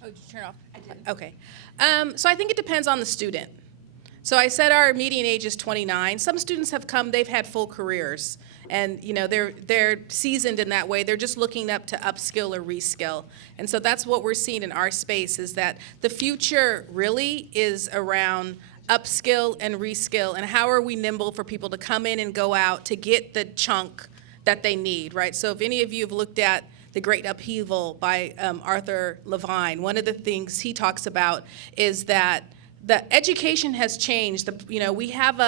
Oh, did you turn it off? I did. Okay. So I think it depends on the student. So I said our median age is 29. Some students have come, they've had full careers. And they're seasoned in that way. They're just looking up to upskill or reskill. And so that's what we're seeing in our space is that the future really is around upskill and reskill and how are we nimble for people to come in and go out to get the chunk that they need, right? So if any of you have looked at The Great Upheaval by Arthur Levine, one of the things he talks about is that the education has changed. We have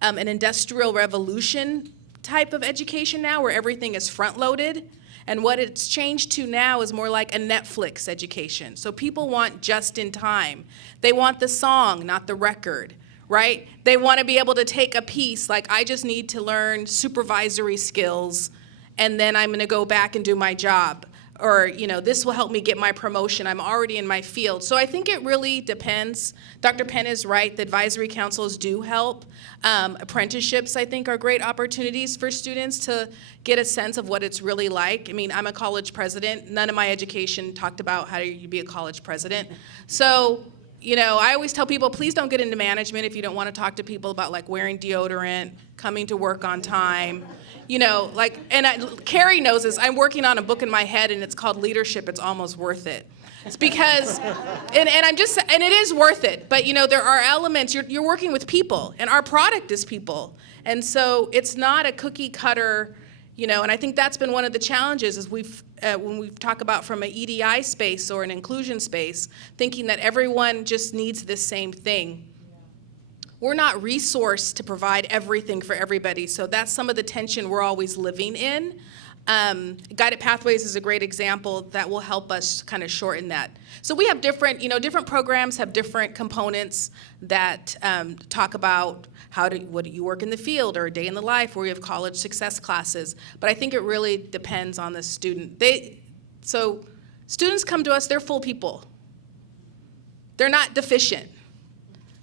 an industrial revolution type of education now where everything is front-loaded, and what it's changed to now is more like a Netflix education. So people want just in time. They want the song, not the record, right? They want to be able to take a piece, like I just need to learn supervisory skills, and then I'm going to go back and do my job. Or, this will help me get my promotion. I'm already in my field. So I think it really depends. Dr. Penn is right. The advisory councils do help. Apprenticeships, I think, are great opportunities for students to get a sense of what it's really like. I mean, I'm a college president. None of my education talked about how you be a college president. So, I always tell people, please don't get into management if you don't want to talk to people about, like, wearing deodorant, coming to work on time. Carrie knows this. I'm working on a book in my head, and it's called Leadership. It's Almost Worth It. It's because, and it is worth it. But there are elements. You're working with people, and our product is people, and so it's not a cookie cutter. And I think that's been one of the challenges is when we talk about from an EDI space or an inclusion space, thinking that everyone just needs the same thing. We're not resourced to provide everything for everybody, so that's some of the tension we're always living in. Guided Pathways is a great example that will help us kind of shorten that. So we have different programs have different components that talk about what do you work in the field or a day in the life, where we have college success classes. But I think it really depends on the student. So students come to us, they're full people. They're not deficient.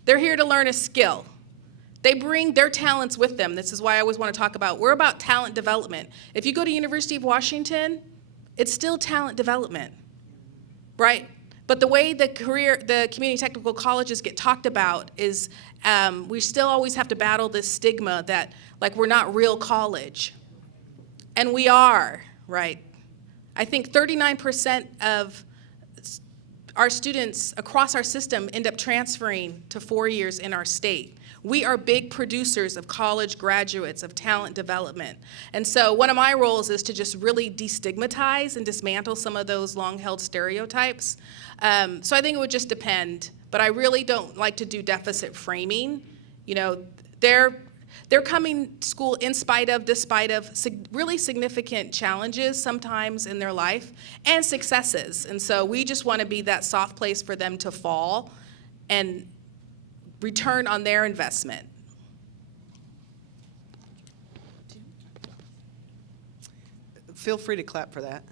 They're here to learn a skill. They bring their talents with them. This is why I always want to talk about, we're about talent development. If you go to University of Washington, it's still talent development, right? But the way the community technical colleges get talked about is we still always have to battle this stigma that, like, we're not real college. And we are, right? I think 39% of our students across our system end up transferring to 4 years in our state. We are big producers of college graduates, of talent development. And so one of my roles is to just really destigmatize and dismantle some of those long-held stereotypes. So I think it would just depend. But I really don't like to do deficit framing. They're coming to school despite of really significant challenges sometimes in their life and successes. And so we just want to be that soft place for them to fall and return on their investment. Feel free to clap for that.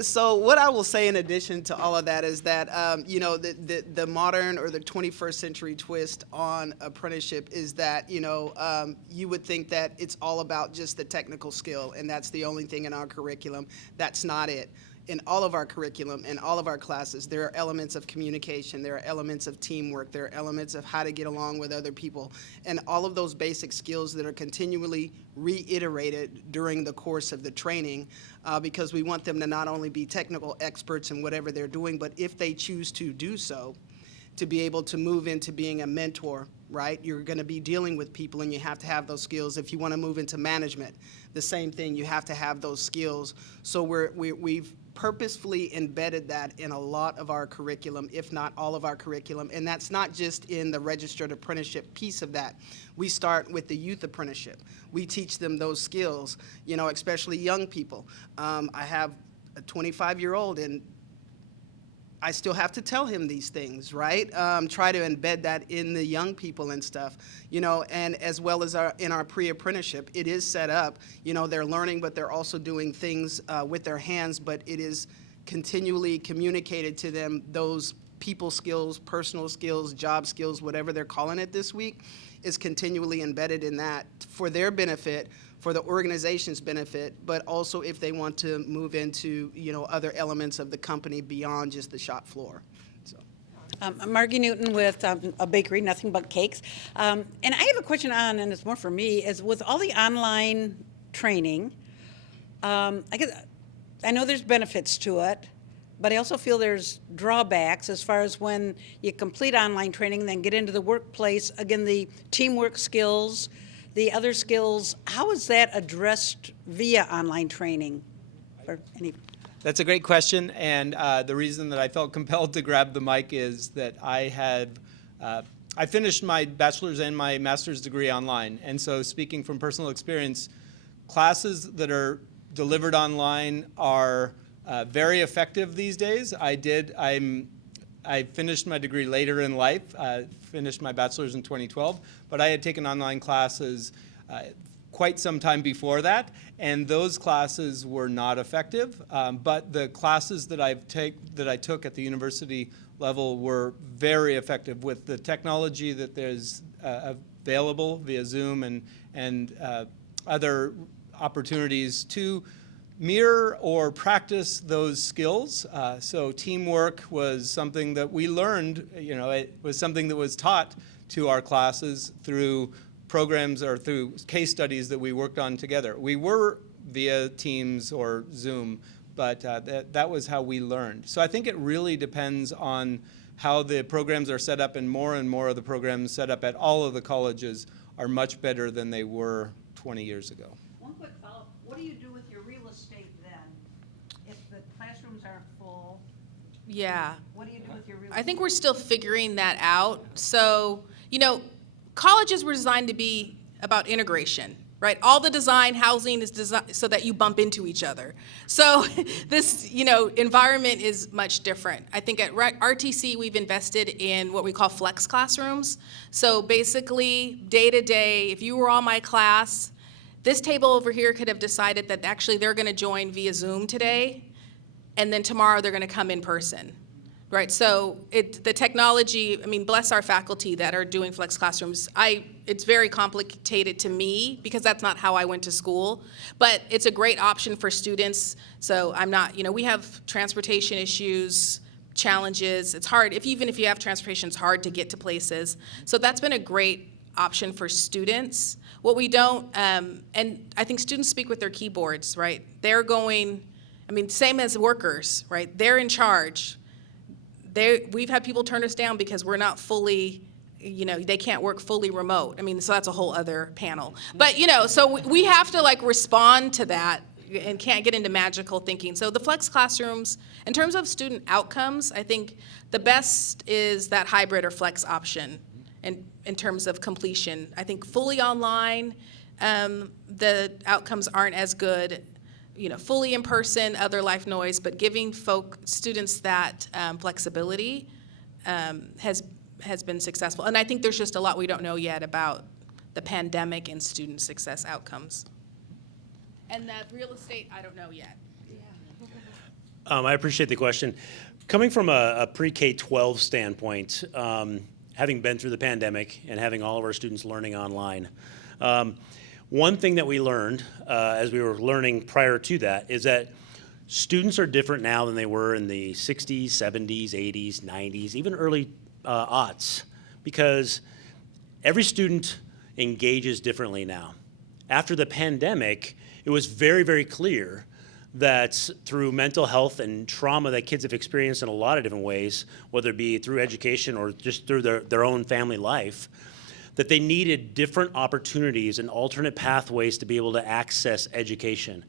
So what I will say in addition to all of that is that, the modern or the 21st century twist on apprenticeship is that, you would think that it's all about just the technical skill, and that's the only thing in our curriculum. That's not it. In all of our curriculum, in all of our classes, there are elements of communication, there are elements of teamwork, there are elements of how to get along with other people, and all of those basic skills that are continually reiterated during the course of the training, because we want them to not only be technical experts in whatever they're doing, but if they choose to do so, to be able to move into being a mentor, right? You're going to be dealing with people, and you have to have those skills. If you want to move into management, the same thing, you have to have those skills. So we've purposefully embedded that in a lot of our curriculum, if not all of our curriculum, and that's not just in the registered apprenticeship piece of that. We start with the youth apprenticeship. We teach them those skills, especially young people. I have a 25-year-old, and I still have to tell him these things, right? Try to embed that in the young people and stuff, and as well as in our pre-apprenticeship, it is set up, they're learning, but they're also doing things with their hands, but it is continually communicated to them, those people skills, personal skills, job skills, whatever they're calling it this week, is continually embedded in that for their benefit, for the organization's benefit, but also if they want to move into, other elements of the company beyond just the shop floor. So. I'm Margie Newton with a bakery, Nothing But Cakes. And I have a question on, and it's more for me, is with all the online training, I know there's benefits to it, but I also feel there's drawbacks as far as when you complete online training and then get into the workplace, again, the teamwork skills, the other skills, how is that addressed via online training? Or any? That's a great question, and the reason that I felt compelled to grab the mic is that I finished my bachelor's and my master's degree online, and so speaking from personal experience, classes that are delivered online are very effective these days. I finished my degree later in life, finished my bachelor's in 2012, but I had taken online classes quite some time before that, and those classes were not effective. But the classes that I took at the university level were very effective with the technology that there's available via Zoom and other opportunities to mirror or practice those skills. So teamwork was something that we learned, it was something that was taught to our classes through programs or through case studies that we worked on together. We were via Teams or Zoom, but that was how we learned. So I think it really depends on how the programs are set up, and more of the programs set up at all of the colleges are much better than they were 20 years ago. One quick follow-up. What do you do with your real estate then? If the classrooms aren't full, Yeah. what do you do with your real I think estate? we're still figuring that out. So, colleges were designed to be about integration, right? All the design, housing is designed so that you bump into each other. So this, environment is much different. I think at RTC, we've invested in what we call flex classrooms. So basically, day to day, if you were on my class, this table over here could have decided that actually they're going to join via Zoom today, and then tomorrow they're going to come in person. Right, so the technology, bless our faculty that are doing flex classrooms. It's very complicated to me because that's not how I went to school, but it's a great option for students. So I'm not, we have transportation issues, challenges. It's hard, even if you have transportation, it's hard to get to places. So that's been a great option for students. What we don't, and I think students speak with their keyboards, right? They're going, same as workers, right? They're in charge. We've had people turn us down because we're not fully, they can't work fully remote. So that's a whole other panel. But, so we have to respond to that and can't get into magical thinking. So the flex classrooms, in terms of student outcomes, I think the best is that hybrid or flex option in terms of completion. I think fully online, the outcomes aren't as good. fully in person, other life noise, but giving students that flexibility has been successful. And I think there's just a lot we don't know yet about the pandemic and student success outcomes. And the real estate, I don't know yet. I appreciate the question. Coming from a pre-K-12 standpoint, having been through the pandemic and having all of our students learning online, one thing that we learned as we were learning prior to that is that students are different now than they were in the 60s, 70s, 80s, 90s, even early aughts, because every student engages differently now. After the pandemic, it was very, very clear that through mental health and trauma that kids have experienced in a lot of different ways, whether it be through education or just through their own family life, that they needed different opportunities and alternate pathways to be able to access education.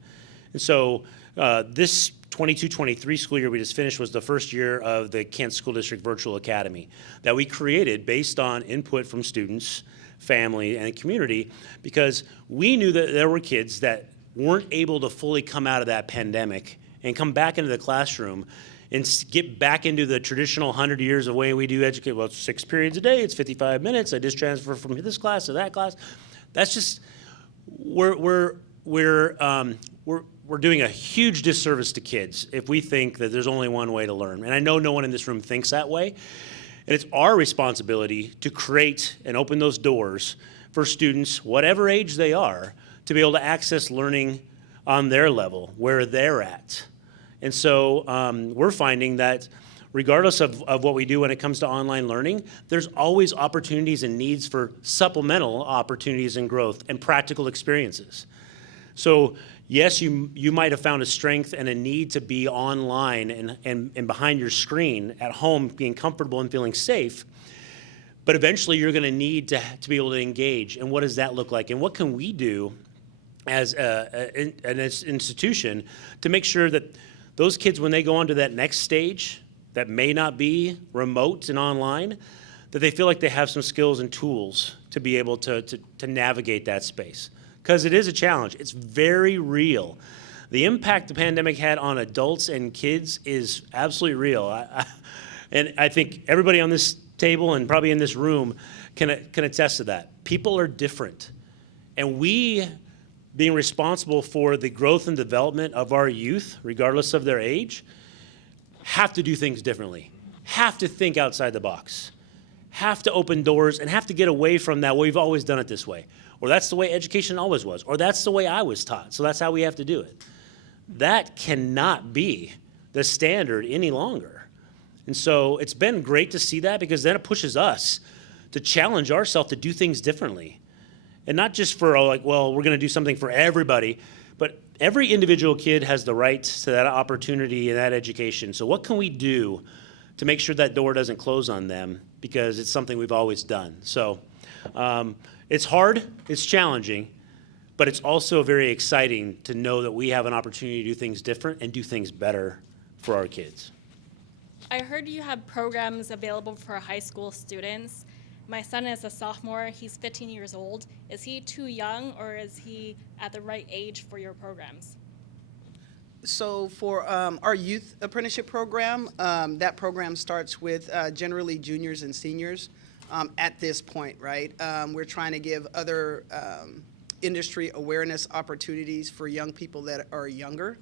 And so this 22-23 school year we just finished was the first year of the Kent School District Virtual Academy that we created based on input from students, family, and community, because we knew that there were kids that weren't able to fully come out of that pandemic and come back into the classroom and get back into the traditional 100 years of way we do educate. Well, it's 6 periods a day, it's 55 minutes, I just transfer from this class to that class. That's just, we're doing a huge disservice to kids if we think that there's only one way to learn. And I know no one in this room thinks that way. And it's our responsibility to create and open those doors for students, whatever age they are, to be able to access learning on their level, where they're at. And so we're finding that regardless of what we do when it comes to online learning, there's always opportunities and needs for supplemental opportunities and growth and practical experiences. So yes, you might have found a strength and a need to be online and behind your screen at home, being comfortable and feeling safe. But eventually you're gonna need to be able to engage. And what does that look like? And what can we do as an institution to make sure that those kids, when they go on to that next stage that may not be remote and online, that they feel like they have some skills and tools to be able to navigate that space. Because it is a challenge. It's very real. The impact the pandemic had on adults and kids is absolutely real. And I think everybody on this table and probably in this room can attest to that. People are different. And we, being responsible for the growth and development of our youth, regardless of their age, have to do things differently, have to think outside the box, have to open doors, and have to get away from that, well, we've always done it this way, or that's the way education always was, or that's the way I was taught, so that's how we have to do it. That cannot be the standard any longer. And so it's been great to see that, because then it pushes us to challenge ourselves to do things differently. And not just for like, well, we're going to do something for everybody, but every individual kid has the right to that opportunity and that education. So what can we do to make sure that door doesn't close on them? Because it's something we've always done. So it's hard, it's challenging, but it's also very exciting to know that we have an opportunity to do things different and do things better for our kids. I heard you have programs available for high school students. My son is a sophomore, he's 15 years old. Is he too young, or is he at the right age for your programs? So for our youth apprenticeship program, that program starts with generally juniors and seniors at this point, right? We're trying to give other industry awareness opportunities for young people that are younger.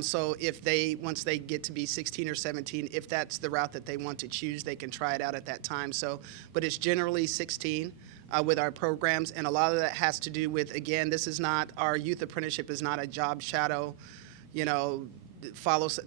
So if once they get to be 16 or 17, if that's the route that they want to choose, they can try it out at that time. So, but it's generally 16 with our programs, and a lot of that has to do with, again, our youth apprenticeship is not a job shadow,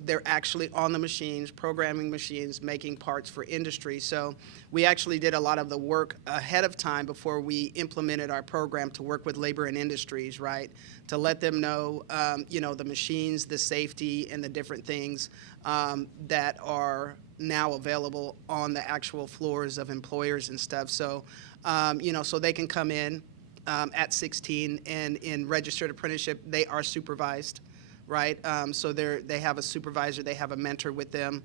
they're actually on the machines, programming machines, making parts for industry. So we actually did a lot of the work ahead of time before we implemented our program to work with labor and industries, right? To let them know, the machines, the safety, and the different things that are now available on the actual floors of employers and stuff. So, so they can come in at 16, and in registered apprenticeship, they are supervised right? So they have a supervisor, they have a mentor with them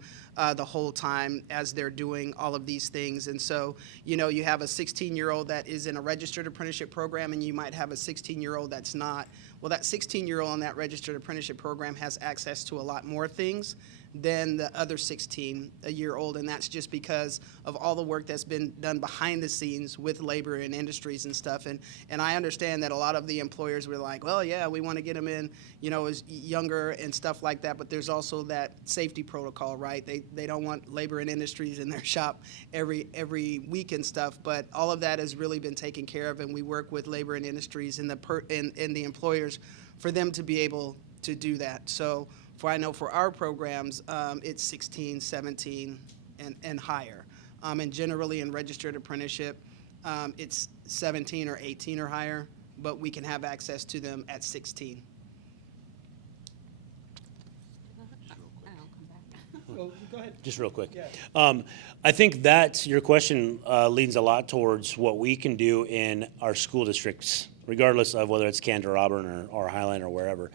the whole time as they're doing all of these things. And so, you know, you have a 16-year-old that is in a registered apprenticeship program, and you might have a 16-year-old that's not. Well, that 16-year-old in that registered apprenticeship program has access to a lot more things than the other 16-year-old, and that's just because of all the work that's been done behind the scenes with labor and industries and stuff. And I understand that a lot of the employers were like, well, yeah, we want to get them in, you know, as younger and stuff like that, but there's also that safety protocol, right? They don't want labor and industries in their shop every week and stuff, but all of that has really been taken care of, and we work with labor and industries and the employers for them to be able to do that. So I know for our programs, it's 16, 17, and higher. And generally in registered apprenticeship, it's 17 or 18 or higher, but we can have access to them at 16. Go ahead. Just real quick. Yeah. I think that your question leans a lot towards what we can do in our school districts, regardless of whether it's Kent or Auburn or Highline or wherever.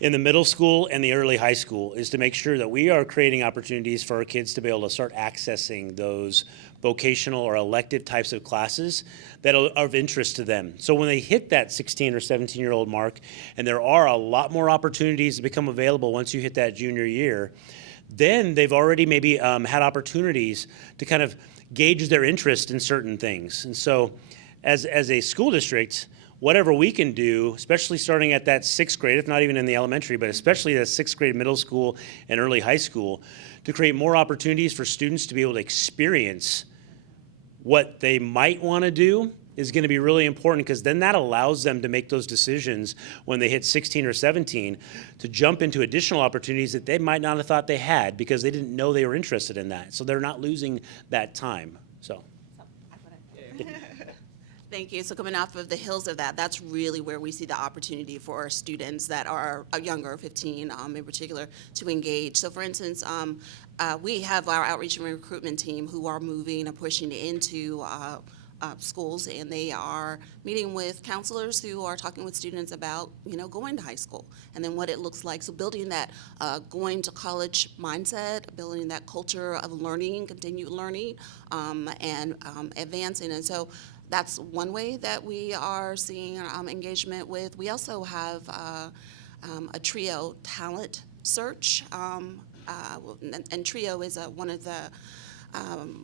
In the middle school and the early high school is to make sure that we are creating opportunities for our kids to be able to start accessing those vocational or elective types of classes that are of interest to them. So when they hit that 16 or 17-year-old mark, and there are a lot more opportunities to become available once you hit that junior year, then they've already maybe had opportunities to kind of gauge their interest in certain things. And so as a school district, whatever we can do, especially starting at that 6th grade, if not even in the elementary, but especially that 6th grade middle school and early high school, to create more opportunities for students to be able to experience what they might want to do is going to be really important, because then that allows them to make those decisions when they hit 16 or 17 to jump into additional opportunities that they might not have thought they had because they didn't know they were interested in that. So they're not losing that time. So. Thank you. So coming off of the heels of that, that's really where we see the opportunity for our students that are younger, 15 in particular, to engage. So for instance, we have our outreach and recruitment team who are moving and pushing into schools, and they are meeting with counselors who are talking with students about, you know, going to high school and then what it looks like. So building that going to college mindset, building that culture of learning, continued learning, and advancing. And so that's one way that we are seeing engagement with. We also have a TRIO talent search, and TRIO is one of the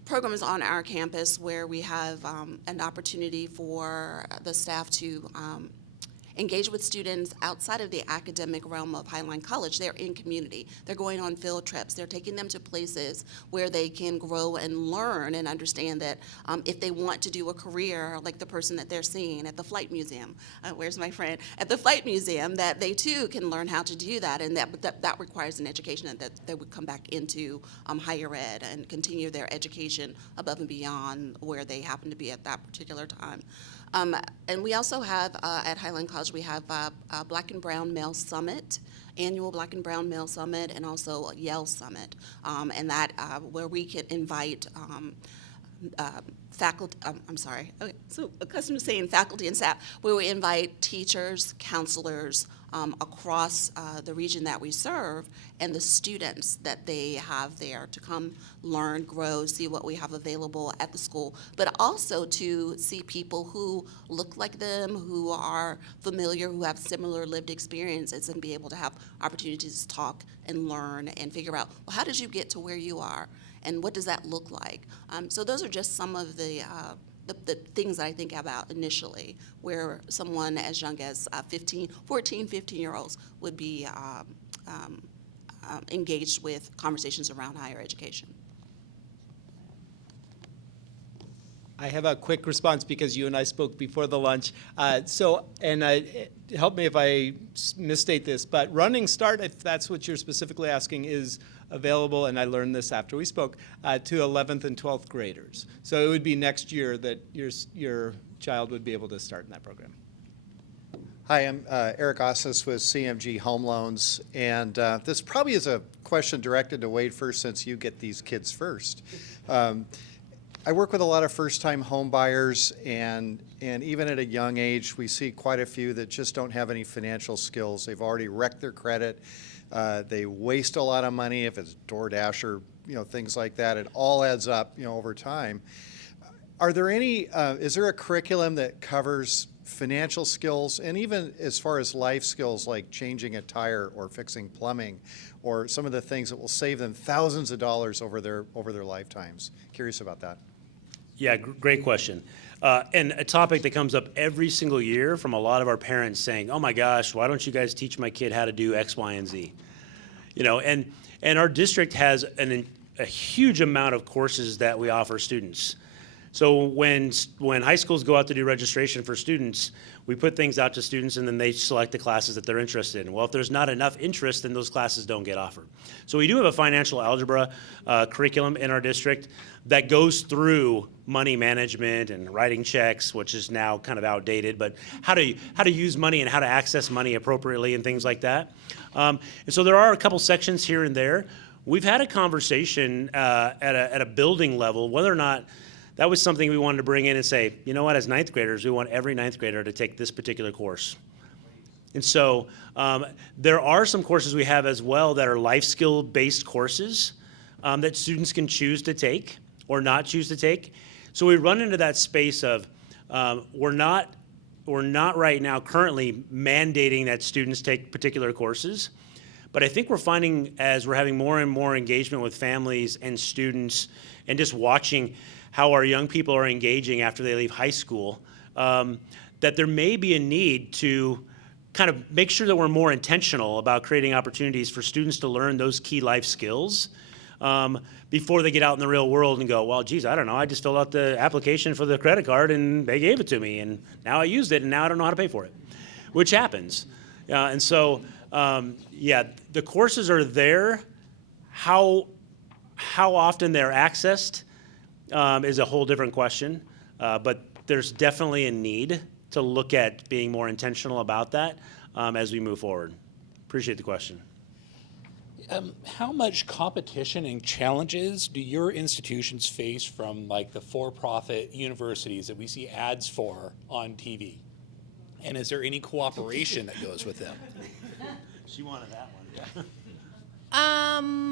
programs on our campus where we have an opportunity for the staff to engage with students outside of the academic realm of Highline College. They're in community. They're going on field trips. They're taking them to places where they can grow and learn and understand that if they want to do a career like the person that they're seeing at the Flight Museum, where's my friend? At the Flight Museum, that they too can learn how to do that, and that requires an education, and that they would come back into higher ed and continue their education above and beyond where they happen to be at that particular time. And we also have, at Highline College, we have a Black and Brown Male Summit, annual Black and Brown Male Summit, and also a Yale Summit, and that where we can invite faculty, so accustomed to saying faculty and staff, where we invite teachers, counselors across the region that we serve, and the students that they have there to come learn, grow, see what we have available at the school, but also to see people who look like them, who are familiar, who have similar lived experiences, and be able to have opportunities to talk and learn and figure out, well, how did you get to where you are? And what does that look like? So those are just some of the things that I think about initially, where someone as young as 14, 15-year-olds would be engaged with conversations around higher education. I have a quick response because you and I spoke before the lunch. Help me if I misstate this, but Running Start, if that's what you're specifically asking, is available, and I learned this after we spoke, to 11th and 12th graders. So it would be next year that your child would be able to start in that program. Hi, I'm Eric Ossis with CMG Home Loans, and this probably is a question directed to Wade first, since you get these kids first. I work with a lot of first-time home buyers, and even at a young age, we see quite a few that just don't have any financial skills. They've already wrecked their credit. They waste a lot of money if it's DoorDash or things like that. It all adds up over time. Are there any? Is there a curriculum that covers financial skills and even as far as life skills like changing a tire or fixing plumbing, or some of the things that will save them thousands of dollars over their lifetimes? Curious about that. Yeah, great question. And a topic that comes up every single year from a lot of our parents saying, "Oh my gosh, why don't you guys teach my kid how to do X, Y, and Z?" And our district has a huge amount of courses that we offer students. So when high schools go out to do registration for students, we put things out to students and then they select the classes that they're interested in. Well, if there's not enough interest, then those classes don't get offered. So we do have a financial algebra curriculum in our district that goes through money management and writing checks, which is now kind of outdated, but how to use money and how to access money appropriately and things like that. And so there are a couple sections here and there. We've had a conversation at a building level whether or not that was something we wanted to bring in and say, you know what, as ninth graders, we want every ninth grader to take this particular course. And so there are some courses we have as well that are life skill based courses that students can choose to take or not choose to take. So we run into that space of we're not right now currently mandating that students take particular courses. But I think we're finding as we're having more and more engagement with families and students and just watching how our young people are engaging after they leave high school, that there may be a need to kind of make sure that we're more intentional about creating opportunities for students to learn those key life skills before they get out in the real world and go, well, geez, I don't know, I just filled out the application for the credit card and they gave it to me and now I used it and now I don't know how to pay for it, which happens. And so, the courses are there. How often they're accessed is a whole different question, but there's definitely a need to look at being more intentional about that as we move forward. Appreciate the question. How much competition and challenges do your institutions face from like the for-profit universities that we see ads for on TV? And is there any cooperation that goes with them? She wanted that one, yeah.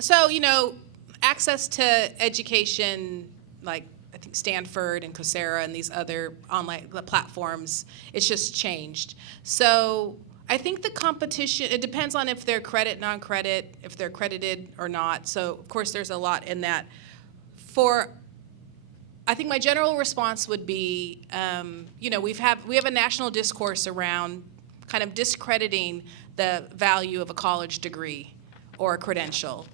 So, access to education, like I think Stanford and Coursera and these other online platforms, it's just changed. So I think the competition, it depends on if they're credit, non-credit, if they're accredited or not. So of course there's a lot in that. I think my general response would be, we have a national discourse around kind of discrediting the value of a college degree or a credential.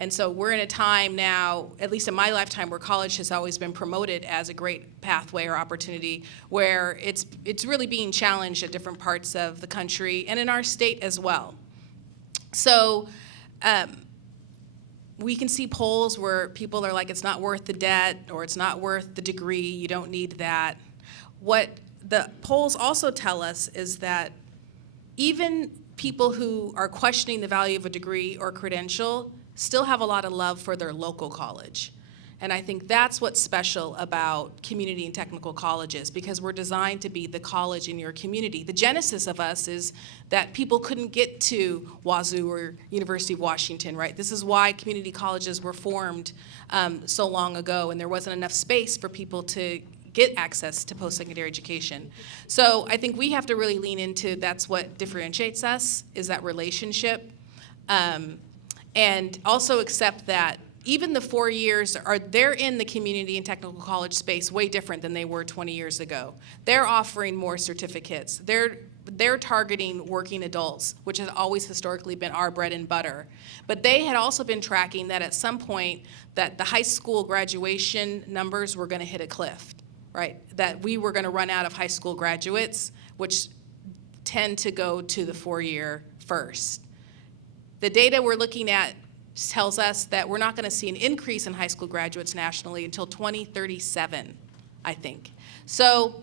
And so we're in a time now, at least in my lifetime, where college has always been promoted as a great pathway or opportunity, where it's really being challenged at different parts of the country and in our state as well. So we can see polls where people are like, it's not worth the debt or it's not worth the degree, you don't need that. What the polls also tell us is that even people who are questioning the value of a degree or credential still have a lot of love for their local college. And I think that's what's special about community and technical colleges, because we're designed to be the college in your community. The genesis of us is that people couldn't get to Wazoo or University of Washington, right? This is why community colleges were formed so long ago, and there wasn't enough space for people to get access to post-secondary education. So I think we have to really lean into that's what differentiates us, is that relationship. And also accept that even the 4 years they're in the community and technical college space way different than they were 20 years ago. They're offering more certificates. They're targeting working adults, which has always historically been our bread and butter. But they had also been tracking that at some point that the high school graduation numbers were going to hit a cliff, right? That we were going to run out of high school graduates, which tend to go to the 4-year first. The data we're looking at tells us that we're not going to see an increase in high school graduates nationally until 2037, I think. So,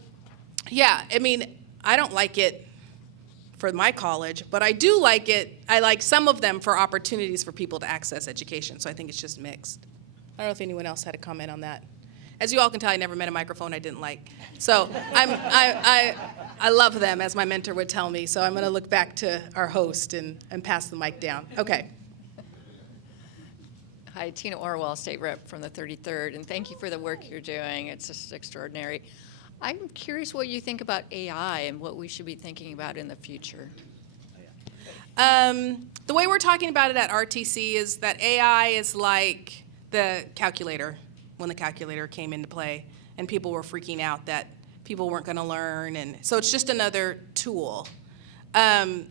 yeah, I mean, I don't like it for my college, but I do like it. I like some of them for opportunities for people to access education, so I think it's just mixed. I don't know if anyone else had a comment on that. As you all can tell, I never met a microphone I didn't like. So I love them, as my mentor would tell me. So I'm going to look back to our host and pass the mic down. Okay. Hi, Tina Orwell, State Rep from the 33rd, and thank you for the work you're doing. It's just extraordinary. I'm curious what you think about AI and what we should be thinking about in the future. The way we're talking about it at RTC is that AI is like the calculator, when the calculator came into play, and people were freaking out that people weren't going to learn, and so it's just another tool. I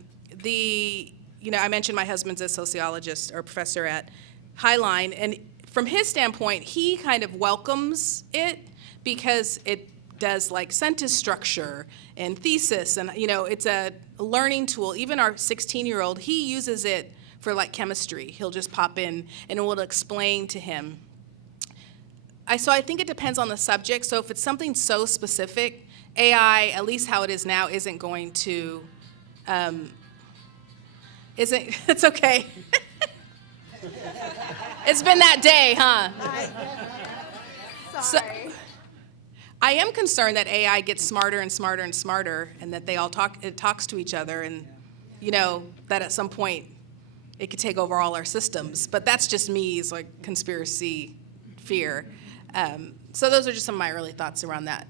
mentioned my husband's a sociologist or professor at Highline, and from his standpoint, he kind of welcomes it because it does like sentence structure and thesis, and it's a learning tool. Even our 16-year-old, he uses it for like chemistry. He'll just pop in and it will explain to him. So I think it depends on the subject. So if it's something so specific, AI, at least how it is now, isn't going to, it's okay. It's been that day, huh? Sorry. So, I am concerned that AI gets smarter and smarter and smarter, and that it talks to each other, and that at some point it could take over all our systems. But that's just me, it's like conspiracy fear. So those are just some of my early thoughts around that.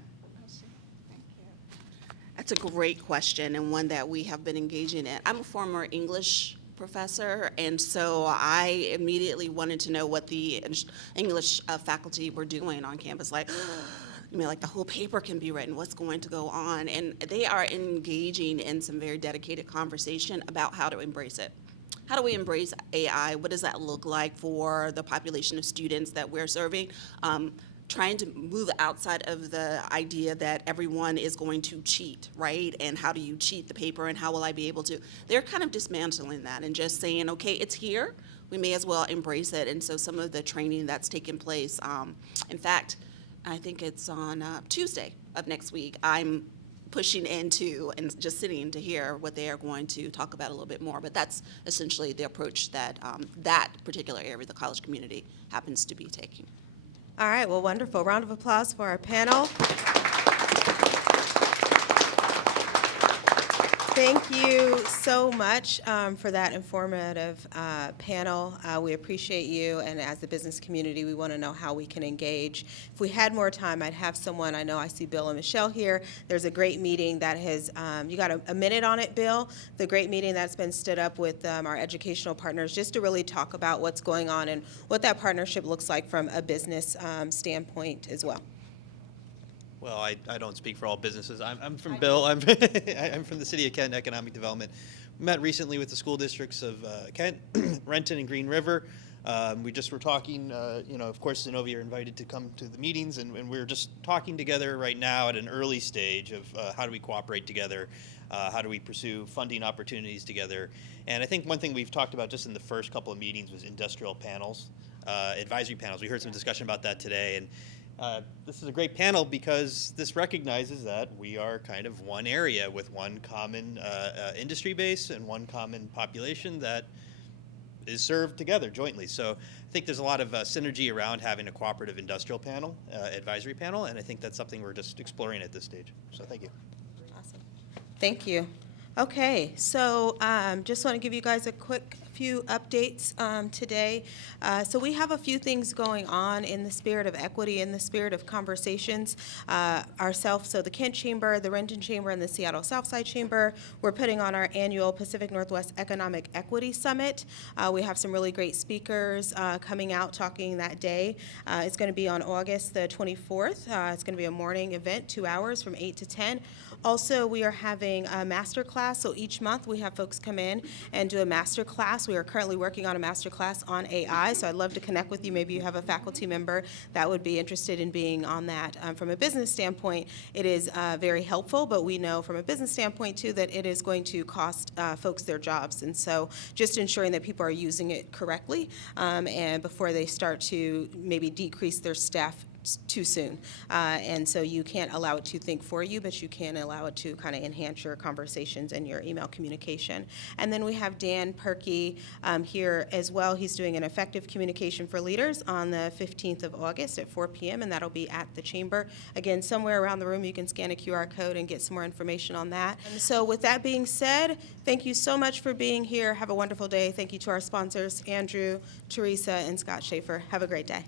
That's a great question, and one that we have been engaging in. I'm a former English professor, and so I immediately wanted to know what the English faculty were doing on campus. Like, like the whole paper can be written, what's going to go on? And they are engaging in some very dedicated conversation about how to embrace it. How do we embrace AI? What does that look like for the population of students that we're serving? Trying to move outside of the idea that everyone is going to cheat, right? And how do you cheat the paper, and how will I be able to? They're kind of dismantling that and just saying, okay, it's here, we may as well embrace it. And so some of the training that's taken place, in fact, I think it's on Tuesday of next week, I'm pushing into and just sitting to hear what they are going to talk about a little bit more. But that's essentially the approach that that particular area of the college community happens to be taking. All right, well, wonderful. Round of applause for our panel. Thank you so much for that informative panel. We appreciate you, and as the business community, we want to know how we can engage. If we had more time, I'd have someone, I know I see Bill and Michelle here. There's a great meeting that has, you got a minute on it, Bill? The great meeting that's been stood up with our educational partners just to really talk about what's going on and what that partnership looks like from a business standpoint as well. Well, I don't speak for all businesses. I'm from Bill. I'm from the City of Kent Economic Development. We met recently with the school districts of Kent, Renton, and Green River. We just were talking, of course, Zenobia are invited to come to the meetings, and we're just talking together right now at an early stage of how do we cooperate together, how do we pursue funding opportunities together. And I think one thing we've talked about just in the first couple of meetings was industrial panels, advisory panels. We heard some discussion about that today, and this is a great panel because this recognizes that we are kind of one area with one common industry base and one common population that is served together jointly. So I think there's a lot of synergy around having a cooperative industrial panel, advisory panel, and I think that's something we're just exploring at this stage. So thank you. Awesome. Thank you. Okay, so just want to give you guys a quick few updates today. So we have a few things going on in the spirit of equity, in the spirit of conversations ourselves. So the Kent Chamber, the Renton Chamber, and the Seattle Southside Chamber, we're putting on our annual Pacific Northwest Economic Equity Summit. We have some really great speakers coming out talking that day. It's going to be on August the 24th. It's going to be a morning event, 2 hours from 8 to 10. Also, we are having a master class. So each month we have folks come in and do a master class. We are currently working on a master class on AI. So I'd love to connect with you. Maybe you have a faculty member that would be interested in being on that. From a business standpoint, it is very helpful, but we know from a business standpoint too that it is going to cost folks their jobs. And so just ensuring that people are using it correctly and before they start to maybe decrease their staff too soon. And so you can't allow it to think for you, but you can allow it to kind of enhance your conversations and your email communication. And then we have Dan Perky here as well. He's doing an effective communication for leaders on the 15th of August at 4 p.m., and that'll be at the chamber. Again, somewhere around the room, you can scan a QR code and get some more information on that. And so with that being said, thank you so much for being here. Have a wonderful day. Thank you to our sponsors, Andrew, Teresa, and Scott Schaefer. Have a great day.